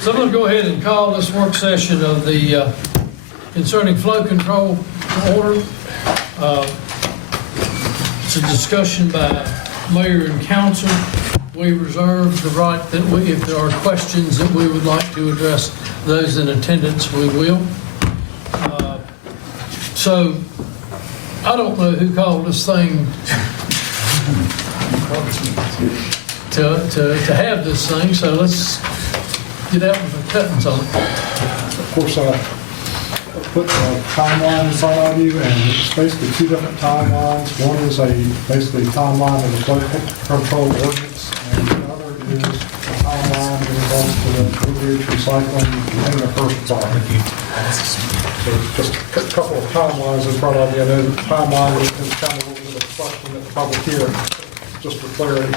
So I'm going to go ahead and call this work session of the concerning flow control to order. It's a discussion by mayor and council. We reserve the right that if there are questions that we would like to address those in attendance, we will. So I don't know who called this thing to have this thing, so let's get out with the cuttings on it. Of course, I put the timeline in front of you, and it's basically two different timelines. One is basically timeline of the flow control ordinance, and the other is a timeline in regards to the delivery, recycling, and the first part. So just a couple of timelines in front of you. I know the timeline is kind of a little bit of a question at the public hearing, just for clarity.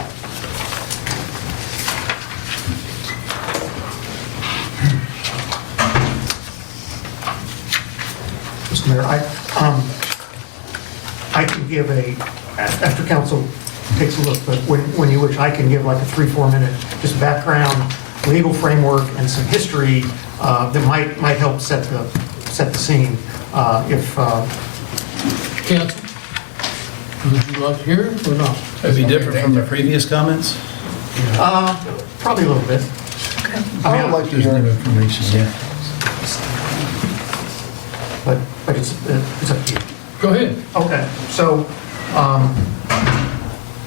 Mr. Mayor, I can give after council takes a look, but when you wish, I can give like a 3-4 minute just background, legal framework, and some history that might help set the scene. Council, would you like to hear it or not? That'd be different from the previous comments? Probably a little bit. I would like to hear information, yeah. But it's up to you. Go ahead. Okay, so,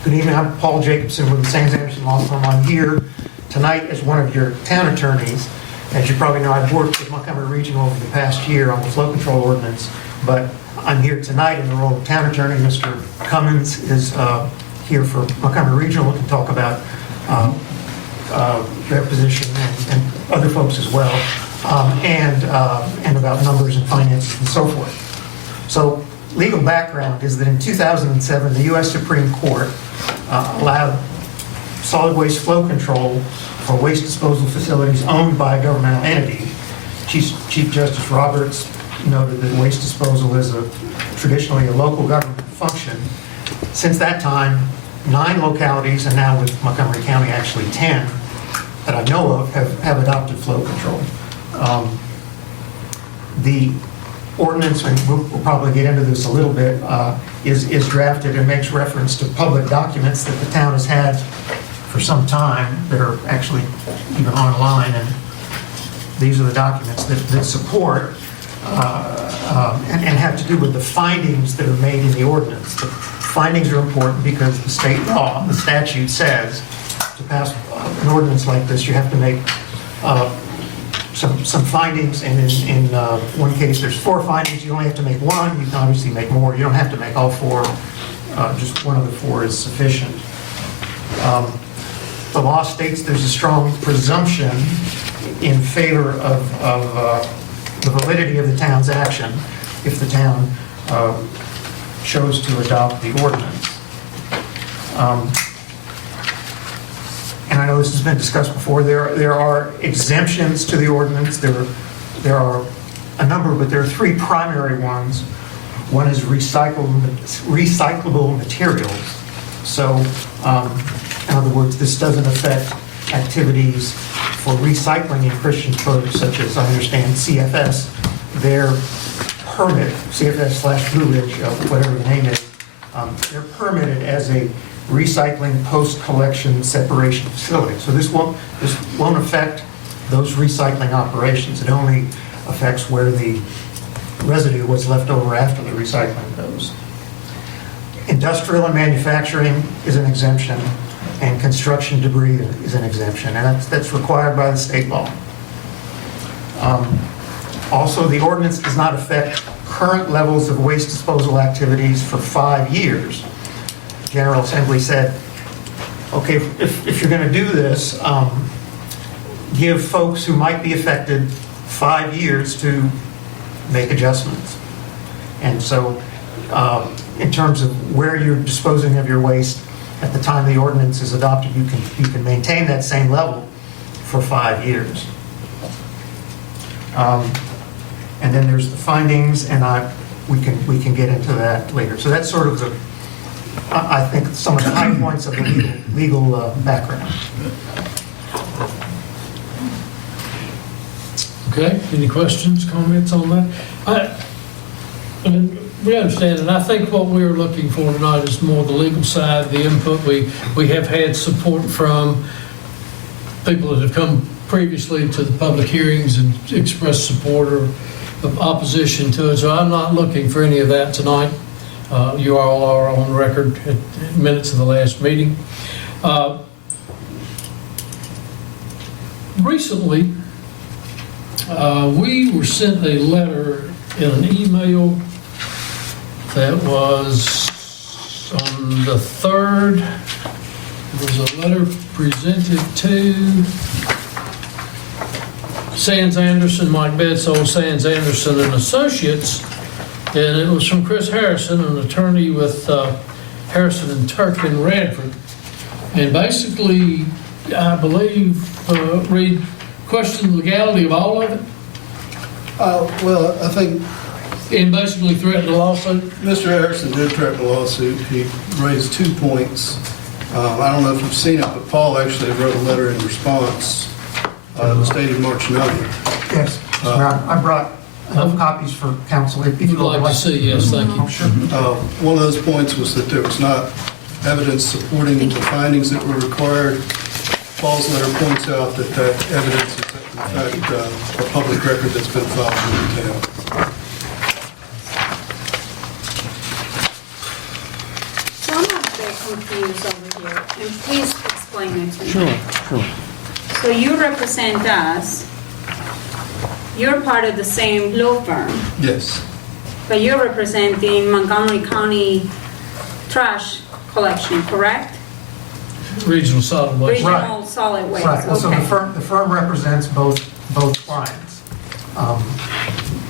good evening, I'm Paul Jacobson with the Sands Anderson Law Firm. I'm here tonight as one of your town attorneys. As you probably know, I've worked with Montgomery Regional over the past year on the flow control ordinance, but I'm here tonight in the role of town attorney. Mr. Cummins is here for Montgomery Regional to talk about their position and other folks as well, and about numbers and finances and so forth. So legal background is that in 2007, the U.S. Supreme Court allowed solid waste flow control for waste disposal facilities owned by a governmental entity. Chief Justice Roberts noted that waste disposal is traditionally a local government function. Since that time, 9 localities, and now with Montgomery County, actually 10, that I know of, have adopted flow control. The ordinance, and we'll probably get into this a little bit, is drafted and makes reference to public documents that the town has had for some time that are actually even online, and these are the documents that support and have to do with the findings that are made in the ordinance. The findings are important because the state law, the statute says, to pass an ordinance like this, you have to make some findings, and in one case there's 4 findings. You only have to make 1. You can obviously make more. You don't have to make all 4. Just one of the 4 is sufficient. The law states there's a strong presumption in favor of the validity of the town's action if the town chose to adopt the ordinance. And I know this has been discussed before. There are exemptions to the ordinance. There are a number, but there are 3 primary ones. One is recyclable materials. So, in other words, this doesn't affect activities for recycling in Christiansburg, such as, I understand, CFS. Their permit, CFS/Blue Ridge, whatever the name is, they're permitted as a recycling post-collection separation facility. So this won't affect those recycling operations. It only affects where the residue, what's left over after the recycling goes. Industrial and manufacturing is an exemption, and construction debris is an exemption, and that's required by the state law. Also, the ordinance does not affect current levels of waste disposal activities for 5 years. The General Assembly said, okay, if you're going to do this, give folks who might be affected 5 years to make adjustments. And so, in terms of where you're disposing of your waste, at the time the ordinance is adopted, you can maintain that same level for 5 years. And then there's the findings, and we can get into that later. So that's sort of I think some of the high points of the legal background. Okay, any questions, comments on that? And we understand, and I think what we're looking for tonight is more the legal side, the input. We have had support from people that have come previously to the public hearings and expressed support or of opposition to it, so I'm not looking for any of that tonight. You all are on record at minutes of the last meeting. Recently, we were sent a letter in an email that was on the 3rd. It was a letter presented to Sands Anderson, Mike Bedsole, Sands Anderson and Associates, and it was from Chris Harrison, an attorney with Harrison and Turk in Radford. And basically, I believe, Reed, question the legality of all of it, Well, I think and basically threatened a lawsuit. Mr. Harrison did threaten a lawsuit. He raised 2 points. I don't know if you've seen it, but Paul actually wrote a letter in response that was dated March 9th. Yes, Mr. Mayor, I brought enough copies for council if If you you'd like to see, yes, thank you. Sure. One of those points was that there was not evidence supporting the findings that were required. Paul's letter points out that that evidence is in fact a public record that's been filed in the town. So I'm not very confused over here, and please explain it to me. Sure. So you represent us, you're part of the same law firm, Yes, but you're representing Montgomery County trash collection, correct? Regional solid waste. Regional solid waste, Right, well, so the okay. firm represents both clients.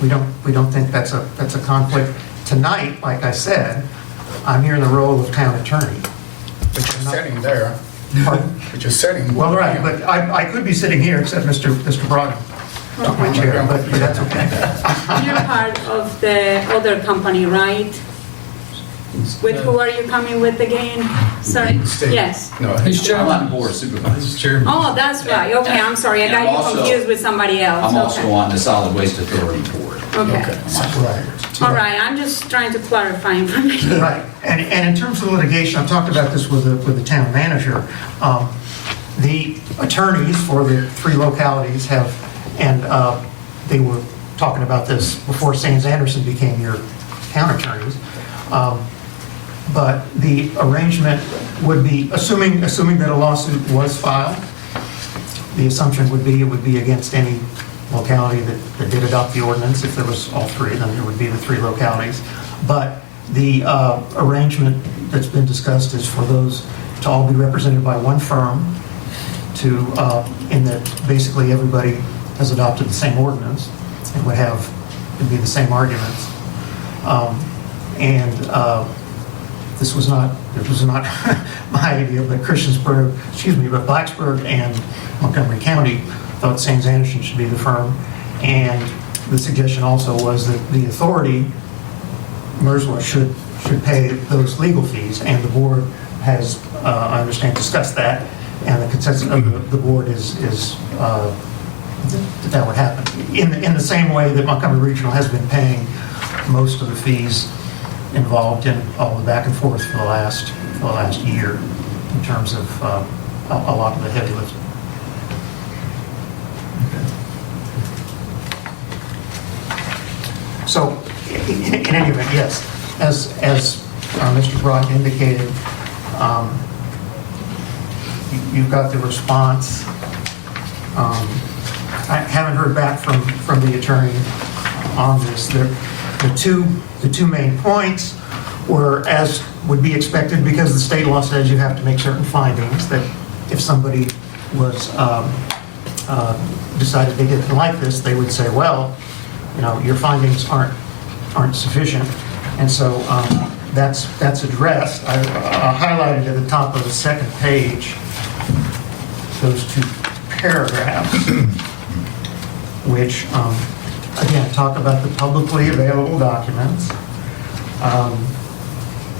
We don't think that's a conflict. Tonight, like I said, I'm here in the role of town attorney. But you're sitting there. Pardon? But you're sitting. Well, right, but I could be sitting here, except Mr. Broden took my chair, but that's okay. You're part of the other company, right? With who are you coming with again? Sorry, Steve. yes. No, He's I'm chairman. on the board of supervisors. Chairman. Oh, that's right, okay, I'm sorry, I And got I'm you also- confused with somebody else. I'm also Okay. on the Solid Waste Authority board. Okay, Right. all right, I'm just trying to clarify information. Right, and in terms of the litigation, I've talked about this with the town manager. The attorneys for the 3 localities have, and they were talking about this before Sands Anderson became your town attorneys. But the arrangement would be, assuming that a lawsuit was filed, the assumption would be it would be against any locality that did adopt the ordinance. If there was all 3, then it would be the 3 localities. But the arrangement that's been discussed is for those to all be represented by one firm, to, in that basically everybody has adopted the same ordinance and would be the same arguments. This was not my idea, but but Blacksburg and Montgomery County thought Sands Anderson should be the firm. And the suggestion also was that the authority, MERSWA, should pay those legal fees. And the board has, I understand, discussed that. And the consensus of the board is that would happen. In the same way that Montgomery Regional has been paying most of the fees involved in all the back and forth for the last year in terms of a lot of the heavy lifting. So, in any event, yes, as Mr. Brock indicated, you've got the response. I haven't heard back from the attorney on this. The two main points were, as would be expected, because the state law says you have to make certain findings, that if somebody was decided they didn't like this, they would say, well, your findings aren't sufficient. And so that's addressed. I highlighted at the top of the second page those 2 paragraphs, which again, talk about the publicly available documents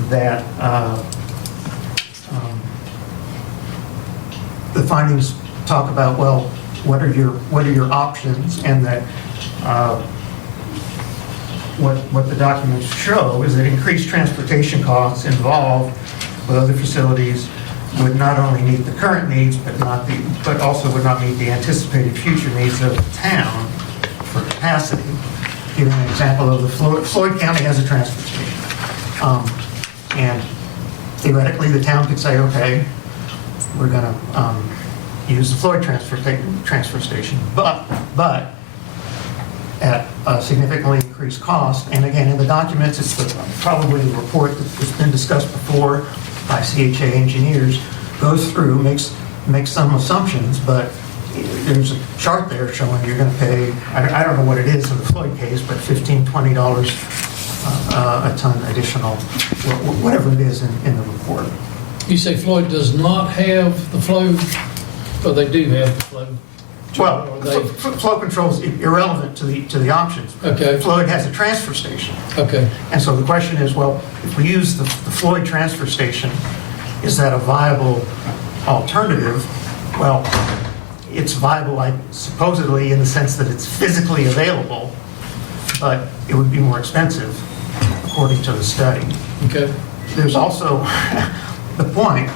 that the findings talk about, well, what are your options, and that what the documents show is that increased transportation costs involved with other facilities would not only meet the current needs, but also would not meet the anticipated future needs of the town for capacity. Giving an example of the Floyd County has a transfer station. And theoretically, the town could say, okay, we're going to use the Floyd transfer station, but at a significantly increased cost. And again, in the documents, it's probably the report that's been discussed before by CHA engineers, goes through, makes some assumptions, but there's a chart there showing you're going to pay, I don't know what it is in the Floyd case, but $15, $20 a ton additional, whatever it is in the report. You say Floyd does not have the flow, or they do have the flow? Well, Or they- flow control is irrelevant to the options. Okay. Floyd has a transfer station. Okay, And so the question is, well, if we use the Floyd transfer station, is that a viable alternative? Well, it's viable, supposedly, in the sense that it's physically available, but it would be more expensive, according to the study. okay. There's also the point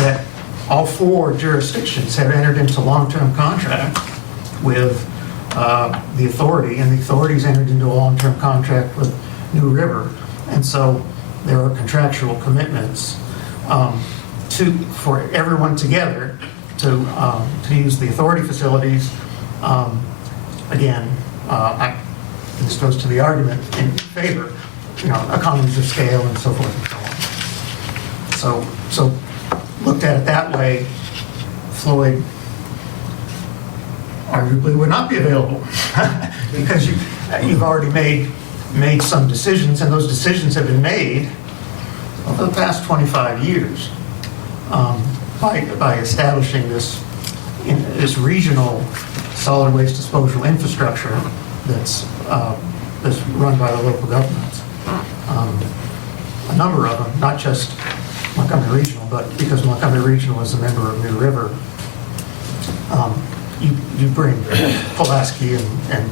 that all four jurisdictions have entered into long-term contract with the authority, and the authority's entered into a long-term contract with New River. And so there are contractual commitments for everyone together to use the authority facilities. Again, this goes to the argument in favor, economies of scale and so forth and so on. So looked at it that way, Floyd arguably would not be available because you've already made some decisions, and those decisions have been made over the past 25 years by establishing this regional solid waste disposal infrastructure that's run by the local governments. A number of them, not just Montgomery Regional, but because Montgomery Regional is a member of New River, you bring Pulaski and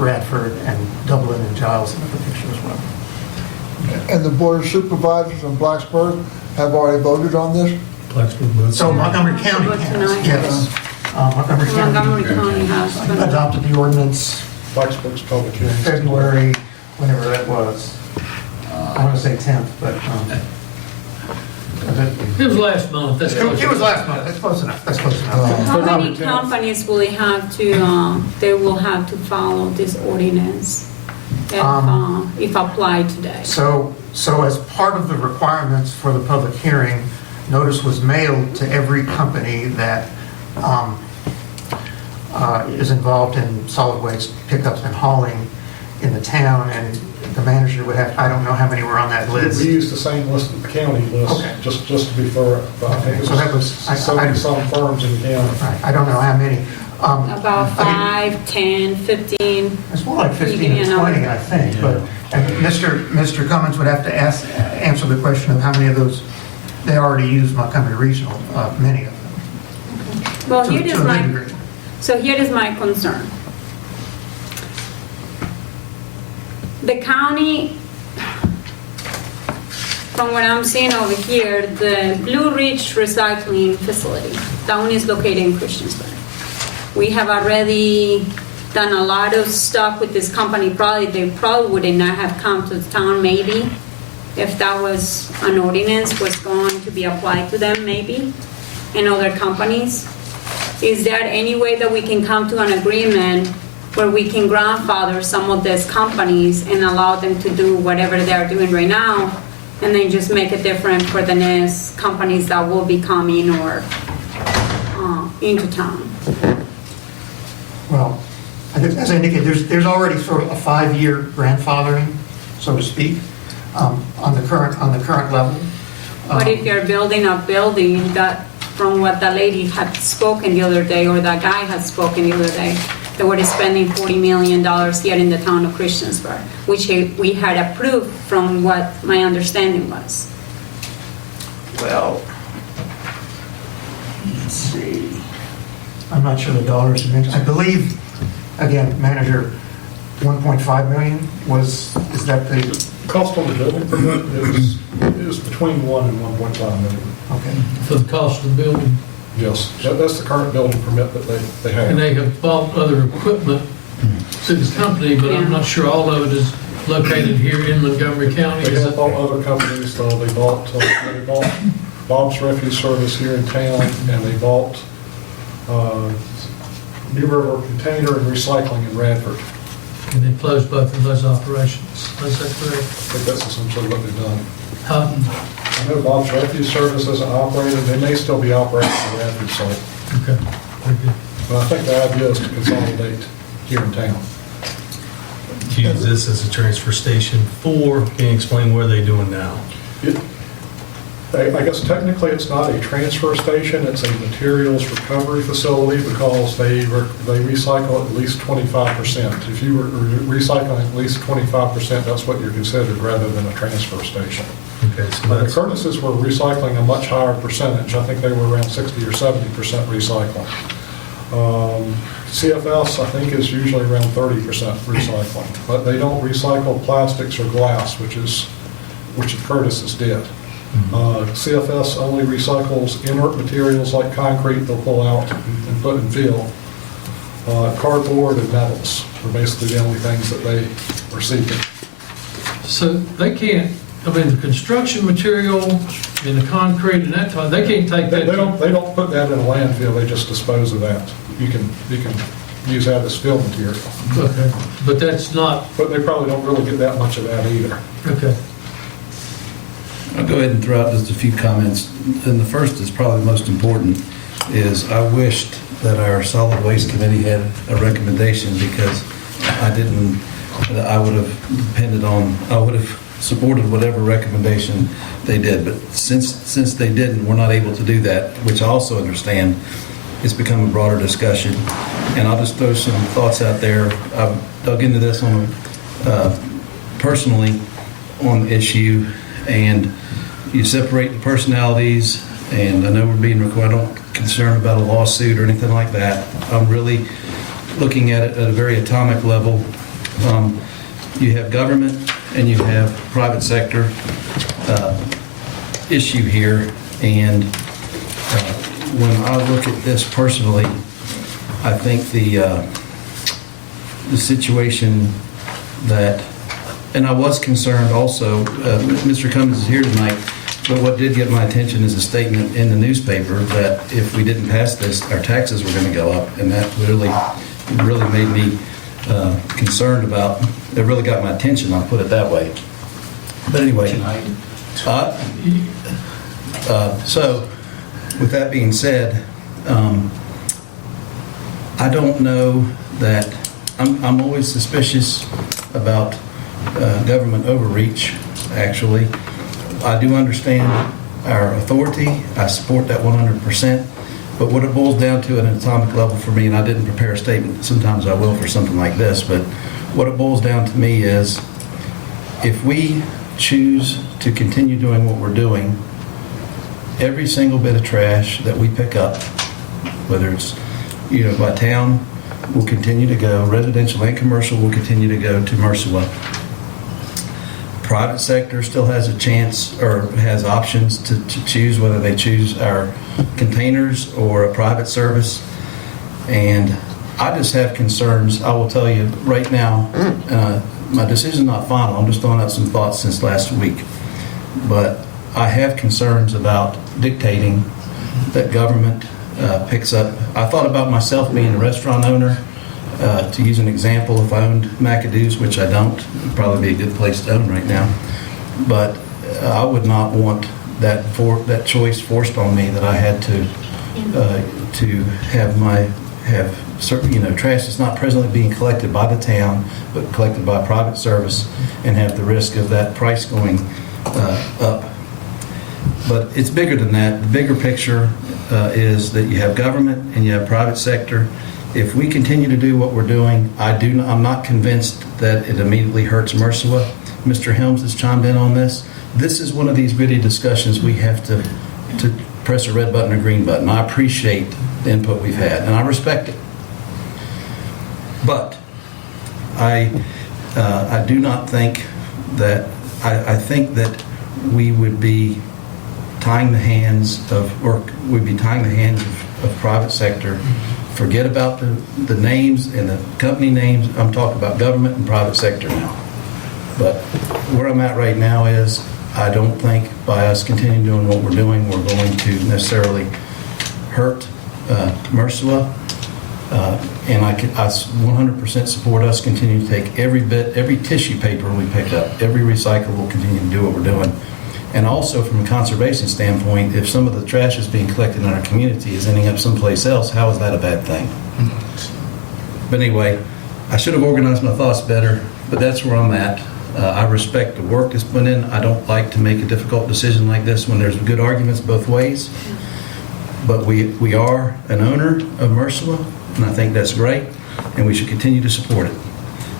Radford and Dublin and Giles into the picture as well. And the Board of Supervisors in Blacksburg have already voted on this? So Montgomery County Vote has, tonight. yes. Montgomery Montgomery County County has been. adopted the ordinance Blacksburg's public hearing. February, whenever that was. I want to say 10th, but It was last month, that's close. it was last month. That's close enough. That's close enough. How many companies will they will have to follow this ordinance if applied today? So as part of the requirements for the public hearing, notice was mailed to every company that is involved in solid waste pickup and hauling in the town, and the manager would have, I don't know how many were on that We list. used the same list that the county lists, Okay. just to be fair. I think it So that was- was 70-some firms in the county. Right, I don't know how many. About I mean, 5, 10, 15. It's more like 15 You give and me a 20, number. I think, but Mr. Cummins would have to answer the question of how many of those, they already use Montgomery Regional, many of them. Well, To here a is big degree. here is my concern. The county, from what I'm seeing over here, the Blue Ridge Recycling Facility, that one is located in Christiansburg. We have already done a lot of stuff with this company. They probably would not have come to the town, maybe, if that was an ordinance was going to be applied to them, maybe, and other companies. Is there any way that we can come to an agreement where we can grandfather some of these companies and allow them to do whatever they're doing right now, and then just make it different for the next companies that will be coming or into town? Well, I think, as I indicated, there's already sort of a 5-year grandfathering, so to speak, on the current level. But if you're building a building that, from what that lady had spoken the other day, or that guy had spoken the other day, that we're spending $40 million here in the town of Christiansburg, which we had approved from what my understanding was. Well, let's see. I'm not sure the dollars you mentioned. I believe, again, manager, 1.5 million is that the, Cost on the building permit is between 1 and 1.5 million. okay. For the cost of the building. Yes, that's the current building permit that they And have. they have bought other equipment through this company, but I'm not sure all of it is located here in Montgomery County. They Is have it? bought other companies, they bought Bob's Refuse Service here in town, and they bought New River Container and Recycling in Radford. And they closed both of those operations. Is that correct? I think that's essentially what they've done. Huh? I know Bob's Refuse Service isn't operating, they may still be operating the Radford site. Okay, very good. But I think the idea is to consolidate here in town. Use this as a transfer station for, can you explain what are they doing now? I guess technically it's not a transfer station, it's a materials recovery facility because they recycle at least 25%. If you were recycling at least 25%, that's what you're considered rather than a transfer station. Okay, so But the that's, Curtis's were recycling a much higher percentage. I think they were around 60 or 70% recycling. CFS, I think, is usually around 30% recycling, but they don't recycle plastics or glass, which Curtis's did. CFS only recycles inert materials like concrete they'll pull out and put in fill. Cardboard and metals are basically the only things that they are seeking. So they can't, I mean, the construction material and the concrete and that type, they can't take They that. don't put that in a landfill, they just dispose of that. You can use that as fill material. Okay, but that's not, But they probably don't really get that much of that either. okay. I'll go ahead and throw out just a few comments. And the first is probably the most important, is I wished that our solid waste committee had a recommendation because I would have supported whatever recommendation they did. But since they didn't, we're not able to do that, which I also understand it's become a broader discussion. And I'll just throw some thoughts out there. I've dug into this personally on the issue, and you separate the personalities, and I know we're being required, I'm not concerned about a lawsuit or anything like that. I'm really looking at it at a very atomic level. You have government and you have private sector issue here, and when I look at this personally, I think the situation that, and I was concerned also, Mr. Cummins is here tonight, but what did get my attention is a statement in the newspaper that if we didn't pass this, our taxes were going to go up, and that really made me concerned about, it really got my attention, I'll put it that way. But anyway, so with that being said, I don't know that, I'm always suspicious about government overreach, actually. I do understand our authority. I support that 100%. But what it boils down to at an atomic level for me, and I didn't prepare a statement, sometimes I will for something like this, but what it boils down to me is if we choose to continue doing what we're doing, every single bit of trash that we pick up, whether it's by town, will continue to go, residential and commercial will continue to go to MRSA. Private sector still has a chance or has options to choose whether they choose our containers or a private service. And I just have concerns. I will tell you right now, my decision's not final. I'm just throwing out some thoughts since last week. But I have concerns about dictating that government picks up. I thought about myself being a restaurant owner. To use an example, if I owned McAdoo's, which I don't, it'd probably be a good place to own right now. But I would not want that choice forced on me that I had to have certain trash that's not presently being collected by the town, but collected by private service, and have the risk of that price going up. But it's bigger than that. The bigger picture is that you have government and you have private sector. If we continue to do what we're doing, I'm not convinced that it immediately hurts MRSA. Mr. Helms has chimed in on this. This is one of these gritty discussions we have to press a red button or green button. I appreciate the input we've had, and I respect it. But I do not think that, I think that we would be tying the hands of, or we'd be tying the hands of private sector. Forget about the names and the company names. I'm talking about government and private sector now. But where I'm at right now is, I don't think by us continuing doing what we're doing, we're going to necessarily hurt MRSA. And I 100% support us continuing to take every tissue paper we pick up, every recyclable, continue to do what we're doing. And also from a conservation standpoint, if some of the trash is being collected in our community is ending up someplace else, how is that a bad thing? But anyway, I should have organized my thoughts better, but that's where I'm at. I respect the work that's put in. I don't like to make a difficult decision like this when there's good arguments both ways. But we are an owner of MRSA, and I think that's great, and we should continue to support it.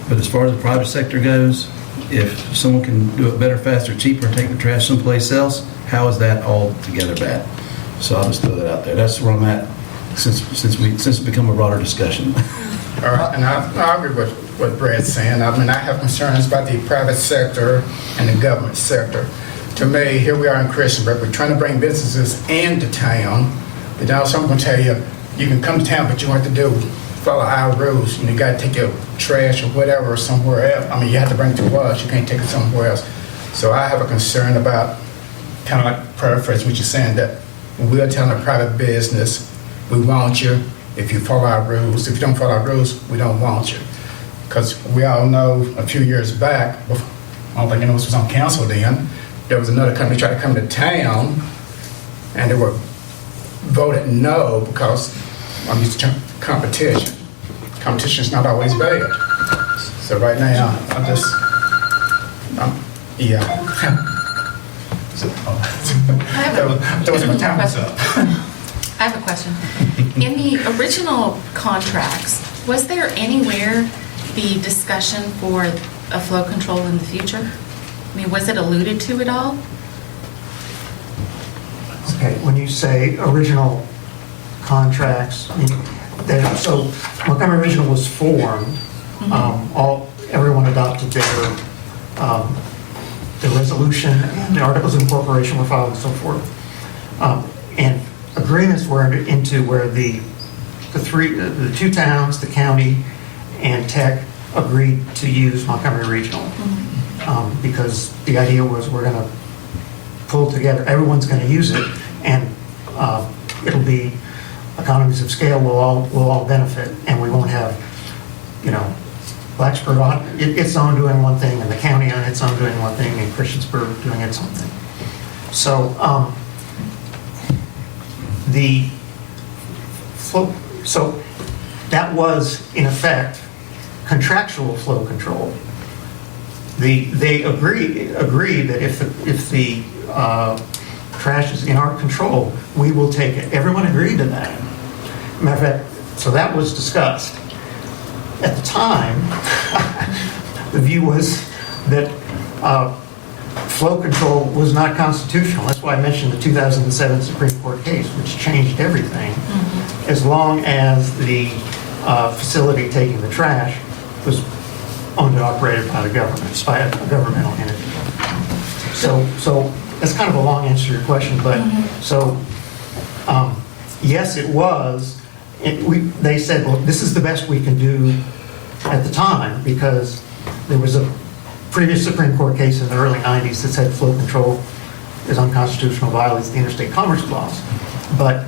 But as far as the private sector goes, if someone can do it better, faster, cheaper, and take the trash someplace else, how is that all together bad? So I'll just throw that out there. That's where I'm at since it's become a broader discussion. All right, and I agree with what Brad's saying. I mean, I have concerns about the private sector and the government sector. To me, here we are in Christiansburg, we're trying to bring businesses into town, but now someone can tell you, you can come to town, but you have to follow our rules. You got to take your trash or whatever somewhere else. I mean, you have to bring it to us. You can't take it somewhere else. So I have a concern about, kind of like paraphrase what you're saying, that we're telling a private business, we want you if you follow our rules. If you don't follow our rules, we don't want you. Because we all know a few years back, I don't think any of us was on council then, there was another company tried to come to town, and they were voted no because I'm used to competition. Competition is not always bad. So right now, yeah. That was my time was up. I have a question. In the original contracts, was there anywhere the discussion for a flow control in the future? I mean, was it alluded to at all? Okay, when you say original contracts, so Montgomery Regional was formed, everyone adopted their resolution, and the articles of incorporation were filed and so forth. And agreements were entered into where the two towns, the county, and Tech agreed to use Montgomery Regional. Because the idea was we're going to pull together, everyone's going to use it, and it'll be economies of scale, will all benefit, and we won't have, Blacksburg on its own doing one thing, and the county on its own doing one thing, and Christiansburg doing its own thing. So so that was in effect contractual flow control. They agree that if the trash is in our control, we will take it. Everyone agreed to that. Matter of fact, so that was discussed. At the time, the view was that flow control was not constitutional. That's why I mentioned the 2007 Supreme Court case, which changed everything, as long as the facility taking the trash was owned and operated by the government, by a governmental entity. So that's kind of a long answer to your question, but yes, it was. They said, well, this is the best we can do at the time, because there was a previous Supreme Court case in the early 90s that said flow control is unconstitutional, violates the Interstate Commerce Clause. But,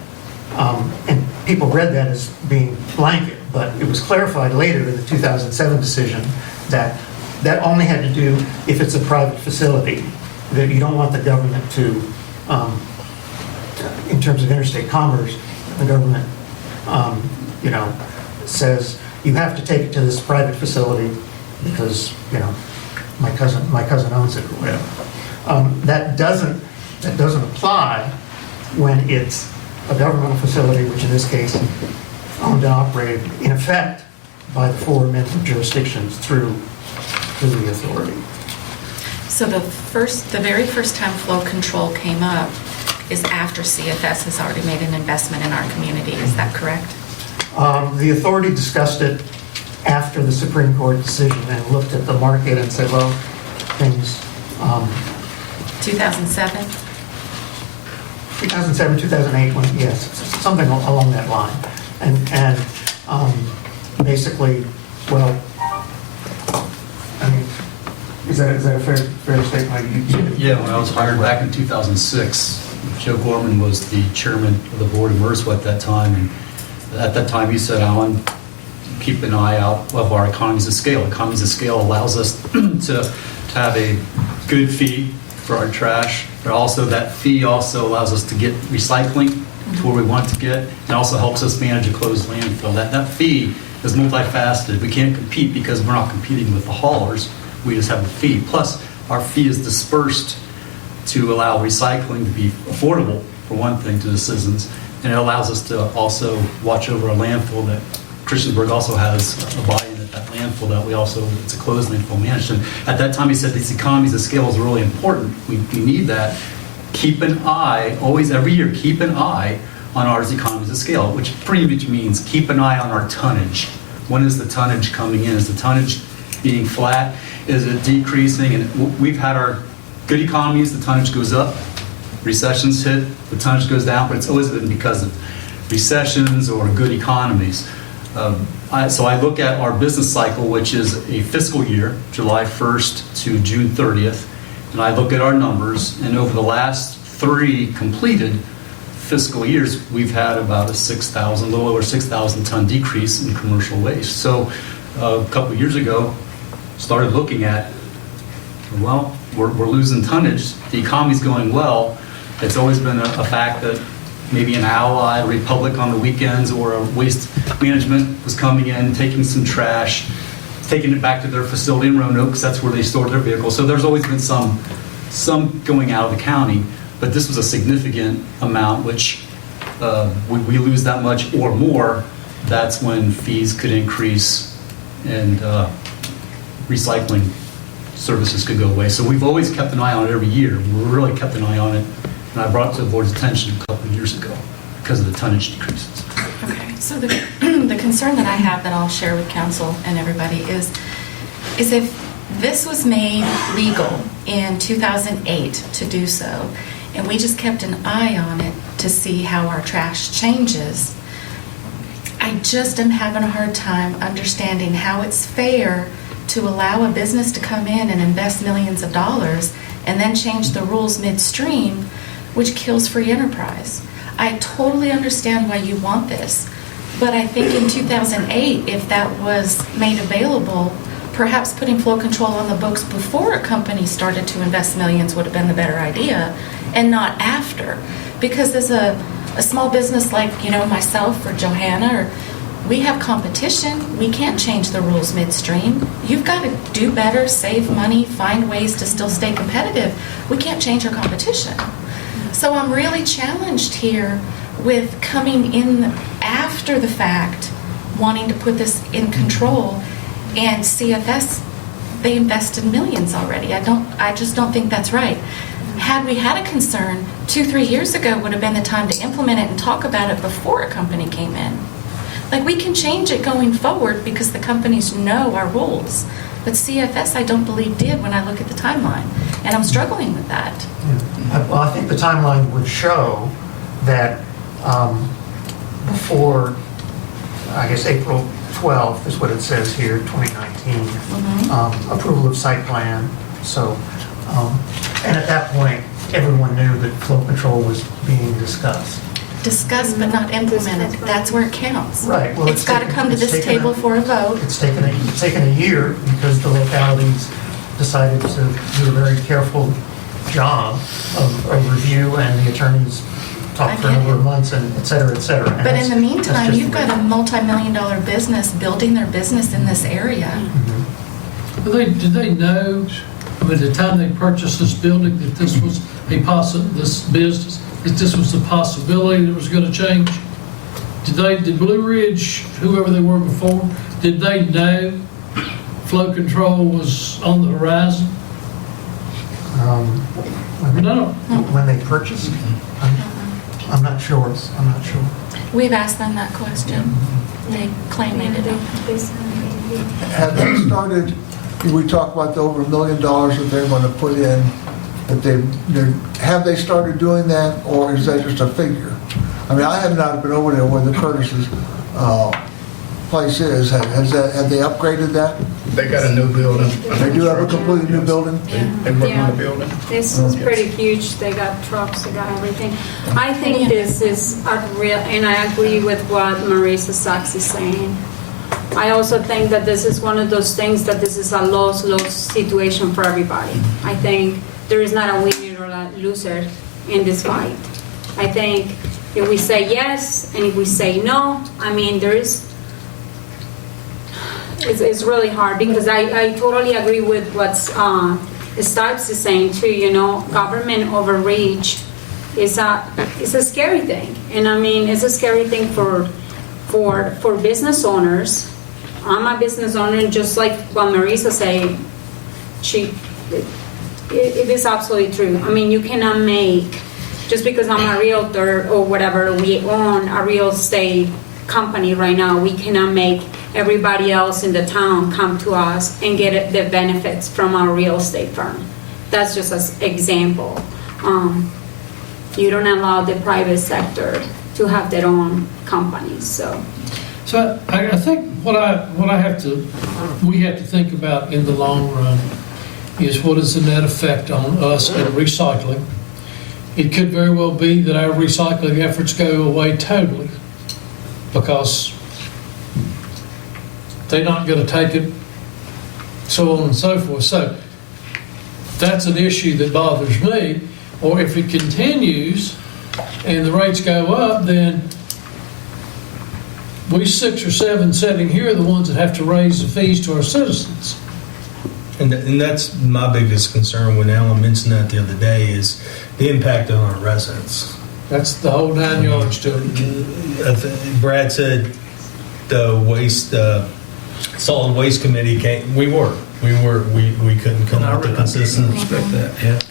and people read that as being blanket, but it was clarified later in the 2007 decision that that only had to do if it's a private facility, that you don't want the government to, in terms of interstate commerce, the government, says you have to take it to this private facility because, my cousin owns it or whatever. That doesn't apply when it's a governmental facility, which in this case owned and operated in effect by the four mental jurisdictions through the authority. So the very first time flow control came up, is after CFS has already made an investment in our community. Is that correct? The authority discussed it after the Supreme Court decision and looked at the market and said, well, things, 2007? 2007, 2008, yes, something along that line. And basically, well, I mean, is that a fair statement? Yeah, when I was hired back in 2006, Joe Gorman was the chairman of the board of MRSA at that time. And at that time, he said, Alan, keep an eye out of our economies of scale. Economies of scale allows us to have a good fee for our trash, but also that fee also allows us to get recycling to where we want to get, and also helps us manage a closed landfill. That fee is multifaceted. We can't compete because we're not competing with the haulers. We just have a fee. Plus, our fee is dispersed to allow recycling to be affordable, for one thing, to the citizens, and it allows us to also watch over a landfill that Christiansburg also has a buy-in at that landfill that we also, it's a closed landfill managed. And at that time, he said these economies of scale is really important. We need that. Keep an eye, always, every year, keep an eye on our economies of scale, which pretty much means keep an eye on our tonnage. When is the tonnage coming in? Is the tonnage being flat? Is it decreasing? And we've had our good economies, the tonnage goes up. Recessions hit, the tonnage goes down, but it's always been because of recessions or good economies. So I look at our business cycle, which is a fiscal year, July 1st to June 30th, and I look at our numbers, and over the last 3 completed fiscal years, we've had about a little over 6,000 ton decrease in commercial waste. So a couple of years ago, started looking at, well, we're losing tonnage, the economy's going well. It's always been a fact that maybe an Ally, a Republic on the weekends, or a waste management was coming in, taking some trash, taking it back to their facility in Roanoke, because that's where they stored their vehicles. So there's always been some going out of the county, but this was a significant amount, which we lose that much or more, that's when fees could increase and recycling services could go away. So we've always kept an eye on it every year. We really kept an eye on it, and I brought it to the board's attention a couple of years ago because of the tonnage decreases. Okay, so the concern that I have that I'll share with council and everybody is if this was made legal in 2008 to do so, and we just kept an eye on it to see how our trash changes, I just am having a hard time understanding how it's fair to allow a business to come in and invest millions of dollars and then change the rules midstream, which kills free enterprise. I totally understand why you want this, but I think in 2008, if that was made available, perhaps putting flow control on the books before a company started to invest millions would have been the better idea, and not after. Because as a small business like, myself or Johanna, we have competition. We can't change the rules midstream. You've got to do better, save money, find ways to still stay competitive. We can't change our competition. So I'm really challenged here with coming in after the fact, wanting to put this in control, and CFS, they invested millions already. I just don't think that's right. Had we had a concern, 2-3 years ago would have been the time to implement it and talk about it before a company came in. Like, we can change it going forward because the companies know our rules. But CFS, I don't believe, did when I look at the timeline. And I'm struggling with that. Yeah. Well, I think the timeline would show that before, I guess, April 12th is what it says here, 2019, approval of site plan. So, and at that point, everyone knew that flow control was being discussed. Discussed but not implemented. That's where it counts. Right. Well, it's got to come to this table for a vote. It's taken a year because the localities decided to do a very careful job of review, and the attorneys talked for a number of months, and et cetera, et cetera. And but in the meantime, you've got a multi-million-dollar business building their business in this area. Mm-hmm. Did they know, at the time they purchased this building, that this was this business, that this was a possibility that was going to change? Did Blue Ridge, whoever they were before, did they know flow control was on the horizon? No. When they purchased? I'm not sure. I'm not sure. We've asked them that question. They claim they did not. Have they started, we talked about the over $1 million that they want to put in, have they started doing that, or is that just a figure? I mean, I have not been over there where the Curtis's place is. Have they upgraded that? They got a new building. They do have a completely new building? They working on the building. This is pretty huge. They got trucks, they got everything. I think this is a real, and I agree with what Marisa Sachs is saying. I also think that this is one of those things that this is a lose-lose situation for everybody. I think there is not a winner or a loser in this fight. I think if we say yes and if we say no, I mean, it's really hard because I totally agree with what Stipes is saying too. You know, government overreach is a scary thing, and I mean it's a scary thing for business owners. I'm a business owner, and just like what Marisa said, it is absolutely true. I mean, you cannot make, just because I'm a realtor or whatever, we own a real estate company right now, we cannot make everybody else in the town come to us and get the benefits from our real estate firm. That's just an example. You don't allow the private sector to have their own companies, so. So I think we have to think about in the long run is what is the net effect on us in recycling. It could very well be that our recycling efforts go away totally because they're not going to take it, so on and so forth. So that's an issue that bothers me. Or if it continues and the rates go up, then we 6 or 7 sitting here are the ones that have to raise the fees to our citizens. And that's my biggest concern when Alan mentioned that the other day is the impact on our residents. That's the whole 9 yards to it. Brad said the solid waste committee came. We couldn't come up with a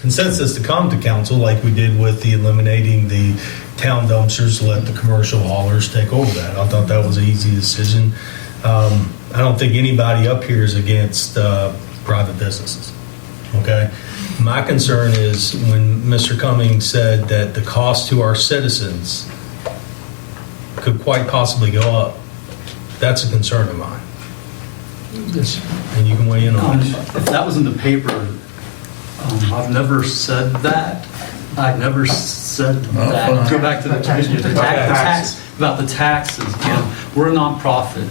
consensus to come to council like we did with the eliminating the town dumpsters to let the commercial haulers take over that. I thought that was an easy decision. I don't think anybody up here is against private businesses. Okay. My concern is when Mr. Cummings said that the cost to our citizens could quite possibly go up. That's a concern of mine. Yes. And you can weigh in on it. If that was in the paper, I've never said that. I've never said that. Go back to the tax, about the taxes. We're a nonprofit.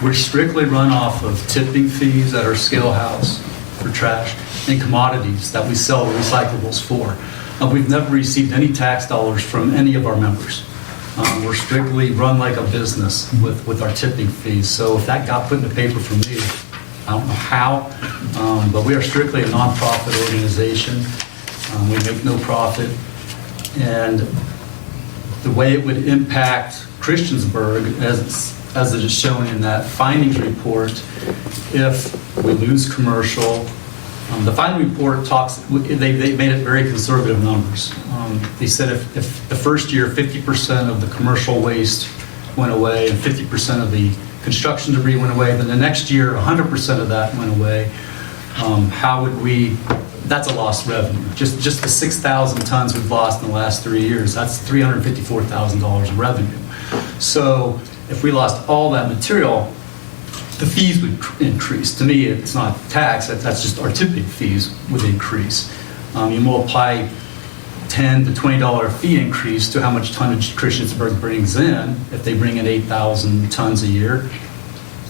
We're strictly run off of tipping fees at our scale house for trash and commodities that we sell recyclables for. We've never received any tax dollars from any of our members. We're strictly run like a business with our tipping fees. So if that got put in the paper for me, I don't know how, but we are strictly a nonprofit organization. We make no profit. And the way it would impact Christiansburg, as it is shown in that findings report, if we lose commercial, the finding report talks, they made it very conservative numbers. They said if the first year 50% of the commercial waste went away and 50% of the construction debris went away, then the next year 100% of that went away, how would we, that's a lost revenue. Just the 6,000 tons we've lost in the last 3 years, that's $354,000 in revenue. So if we lost all that material, the fees would increase. To me, it's not tax, that's just our tipping fees would increase. You multiply $10 to $20 fee increase to how much tonnage Christiansburg brings in. If they bring in 8,000 tons a year,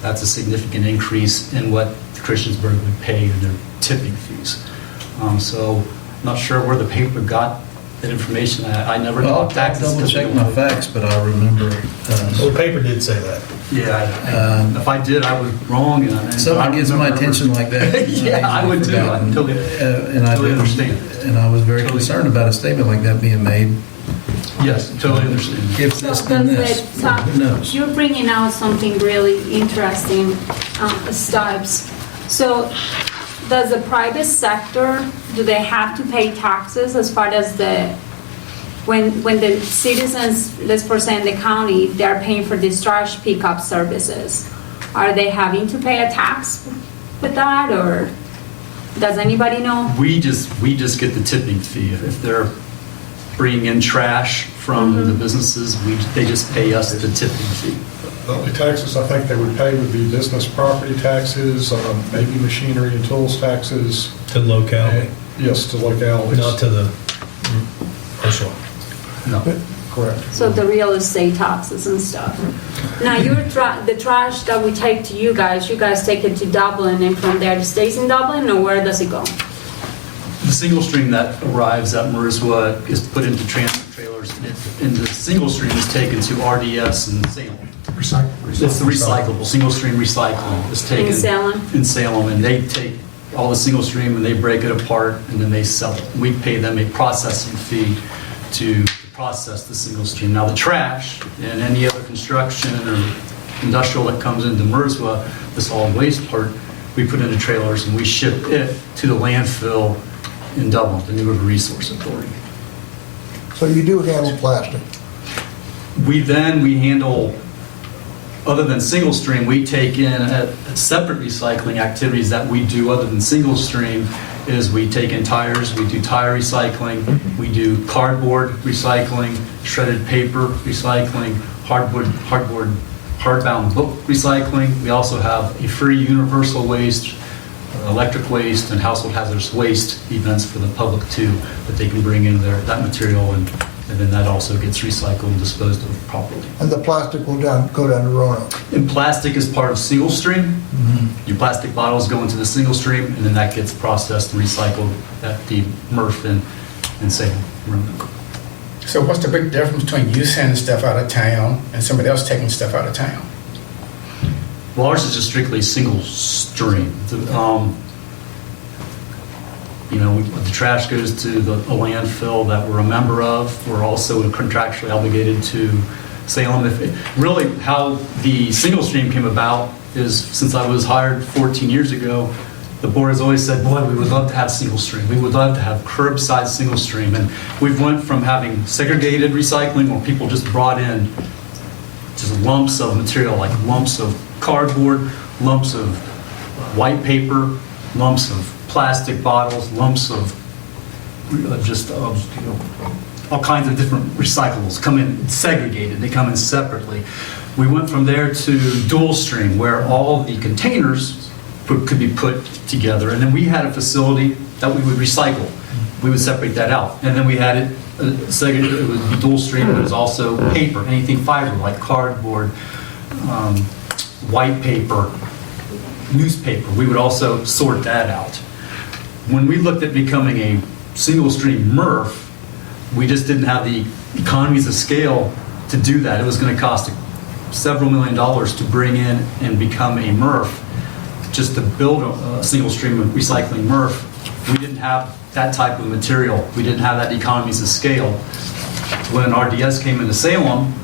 that's a significant increase in what Christiansburg would pay in their tipping fees. So I'm not sure where the paper got that information. I never I'll thought taxes. double check my facts, but I remember. Well, the paper did say that. Yeah, if I did, I was wrong. Something gets my attention like that. Yeah, I would too. I totally understand. And I was very concerned about a statement like that being made. Yes, totally understand. If this, then this. Who knows? You're bringing out something really interesting, Stipes. So does the private sector, do they have to pay taxes as far as when the citizens, let's say in the county, they're paying for discharge pickup services? Are they having to pay a tax with that, or does anybody know? We just get the tipping fee. If they're bringing in trash from the businesses, they just pay us the tipping fee. The only taxes I think they would pay would be business property taxes, maybe machinery and tools taxes. To locality, Yes, to localities. not to the personal. No. Correct. So the real estate taxes and stuff. Now, the trash that we take to you guys take it to Dublin, and from there it stays in Dublin, or where does it go? The single stream that arrives at MRSWA is put into transfer trailers, and the single stream is taken to RDS in Salem. It's the recyclable, single stream recycling is taken. In Salem? In Salem, and they take all the single stream and they break it apart and then they sell it. We pay them a processing fee to process the single stream. Now the trash and any other construction or industrial that comes into MRSWA, the solid waste part, we put into trailers and we ship it to the landfill in Dublin, the New River Resource Authority. So you do handle plastic? We handle, other than single stream, we take in separate recycling activities that we do other than single stream is we take in tires, we do tire recycling, we do cardboard recycling, shredded paper recycling, hardbound book recycling. We also have a free universal waste, electric waste, and household hazardous waste events for the public too, that they can bring in that material, and then that also gets recycled and disposed of properly. And the plastic will go down to Roanoke? And plastic is part of single stream. Your plastic bottles go into the single stream, and then that gets processed and recycled at the MRF in Salem, Roanoke. So what's the big difference between you sending stuff out of town and somebody else taking stuff out of town? Well, ours is just strictly single stream. The trash goes to a landfill that we're a member of. We're also contractually obligated to Salem. Really, how the single stream came about is since I was hired 14 years ago, the board has always said, boy, we would love to have single stream. We would love to have curbside single stream. And we've went from having segregated recycling where people just brought in just lumps of material, like lumps of cardboard, lumps of white paper, lumps of plastic bottles, lumps of all kinds of different recyclables come in segregated. They come in separately. We went from there to dual stream, where all the containers could be put together, and then we had a facility that we would recycle. We would separate that out, and then we had it segregated. It would be dual stream, but it was also paper, anything fiber like cardboard, white paper, newspaper. We would also sort that out. When we looked at becoming a single stream MRF, we just didn't have the economies of scale to do that. It was going to cost several $1 million to bring in and become a MRF. Just to build a single stream of recycling MRF, we didn't have that type of material. We didn't have that economies of scale. When RDS came into Salem,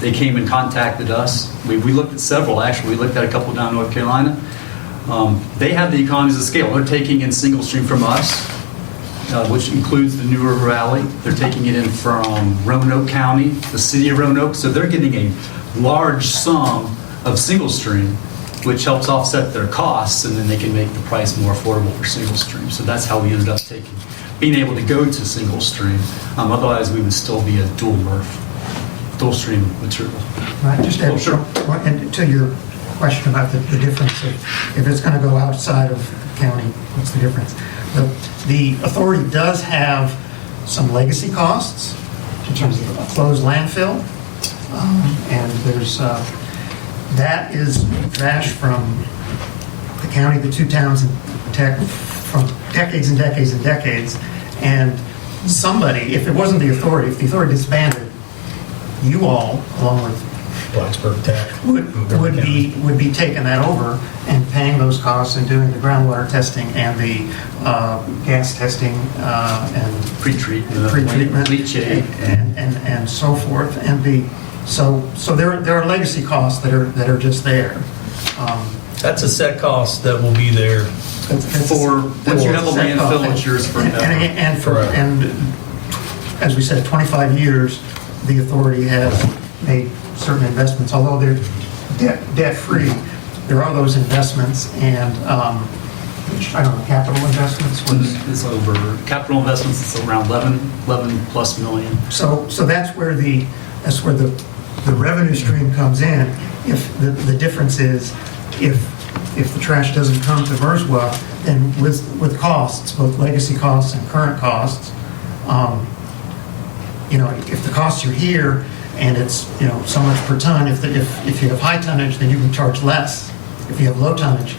they came and contacted us. We looked at several, actually. We looked at a couple down in North Carolina. They have the economies of scale. They're taking in single stream from us, which includes the New River Valley. They're taking it in from Roanoke County, the city of Roanoke. So they're getting a large sum of single stream, which helps offset their costs, and then they can make the price more affordable for single stream. So that's how we ended up being able to go to single stream. Otherwise, we would still be a dual MRF, dual stream material. Right, just Oh, sure. and to your question about the difference of if it's going to go outside of the county, what's the difference? The authority does have some legacy costs in terms of a closed landfill, and there's that is trash from the county, the two towns, and tech from decades and decades and decades. And somebody, if it wasn't the authority, if the authority disbanded, you all, along with Blacksburg Tech. would be taking that over and paying those costs and doing the groundwater testing and the gas testing and Pre-treatment, leachate, and so forth. And so there are legacy costs that are just there. That's a set cost that will be there. Once you have a landfill, it's yours forever. And as we said, 25 years, the authority has made certain investments, although they're debt-free. There are those investments, and which, I don't know, capital investments was. It's over, capital investments, it's around 11 plus million. So that's where the revenue stream comes in. If the difference is, if the trash doesn't come to Merswa, then with costs, both legacy costs and current costs, if the costs are here and it's, so much per ton, if you have high tonnage, then you can charge less. If you have low tonnage,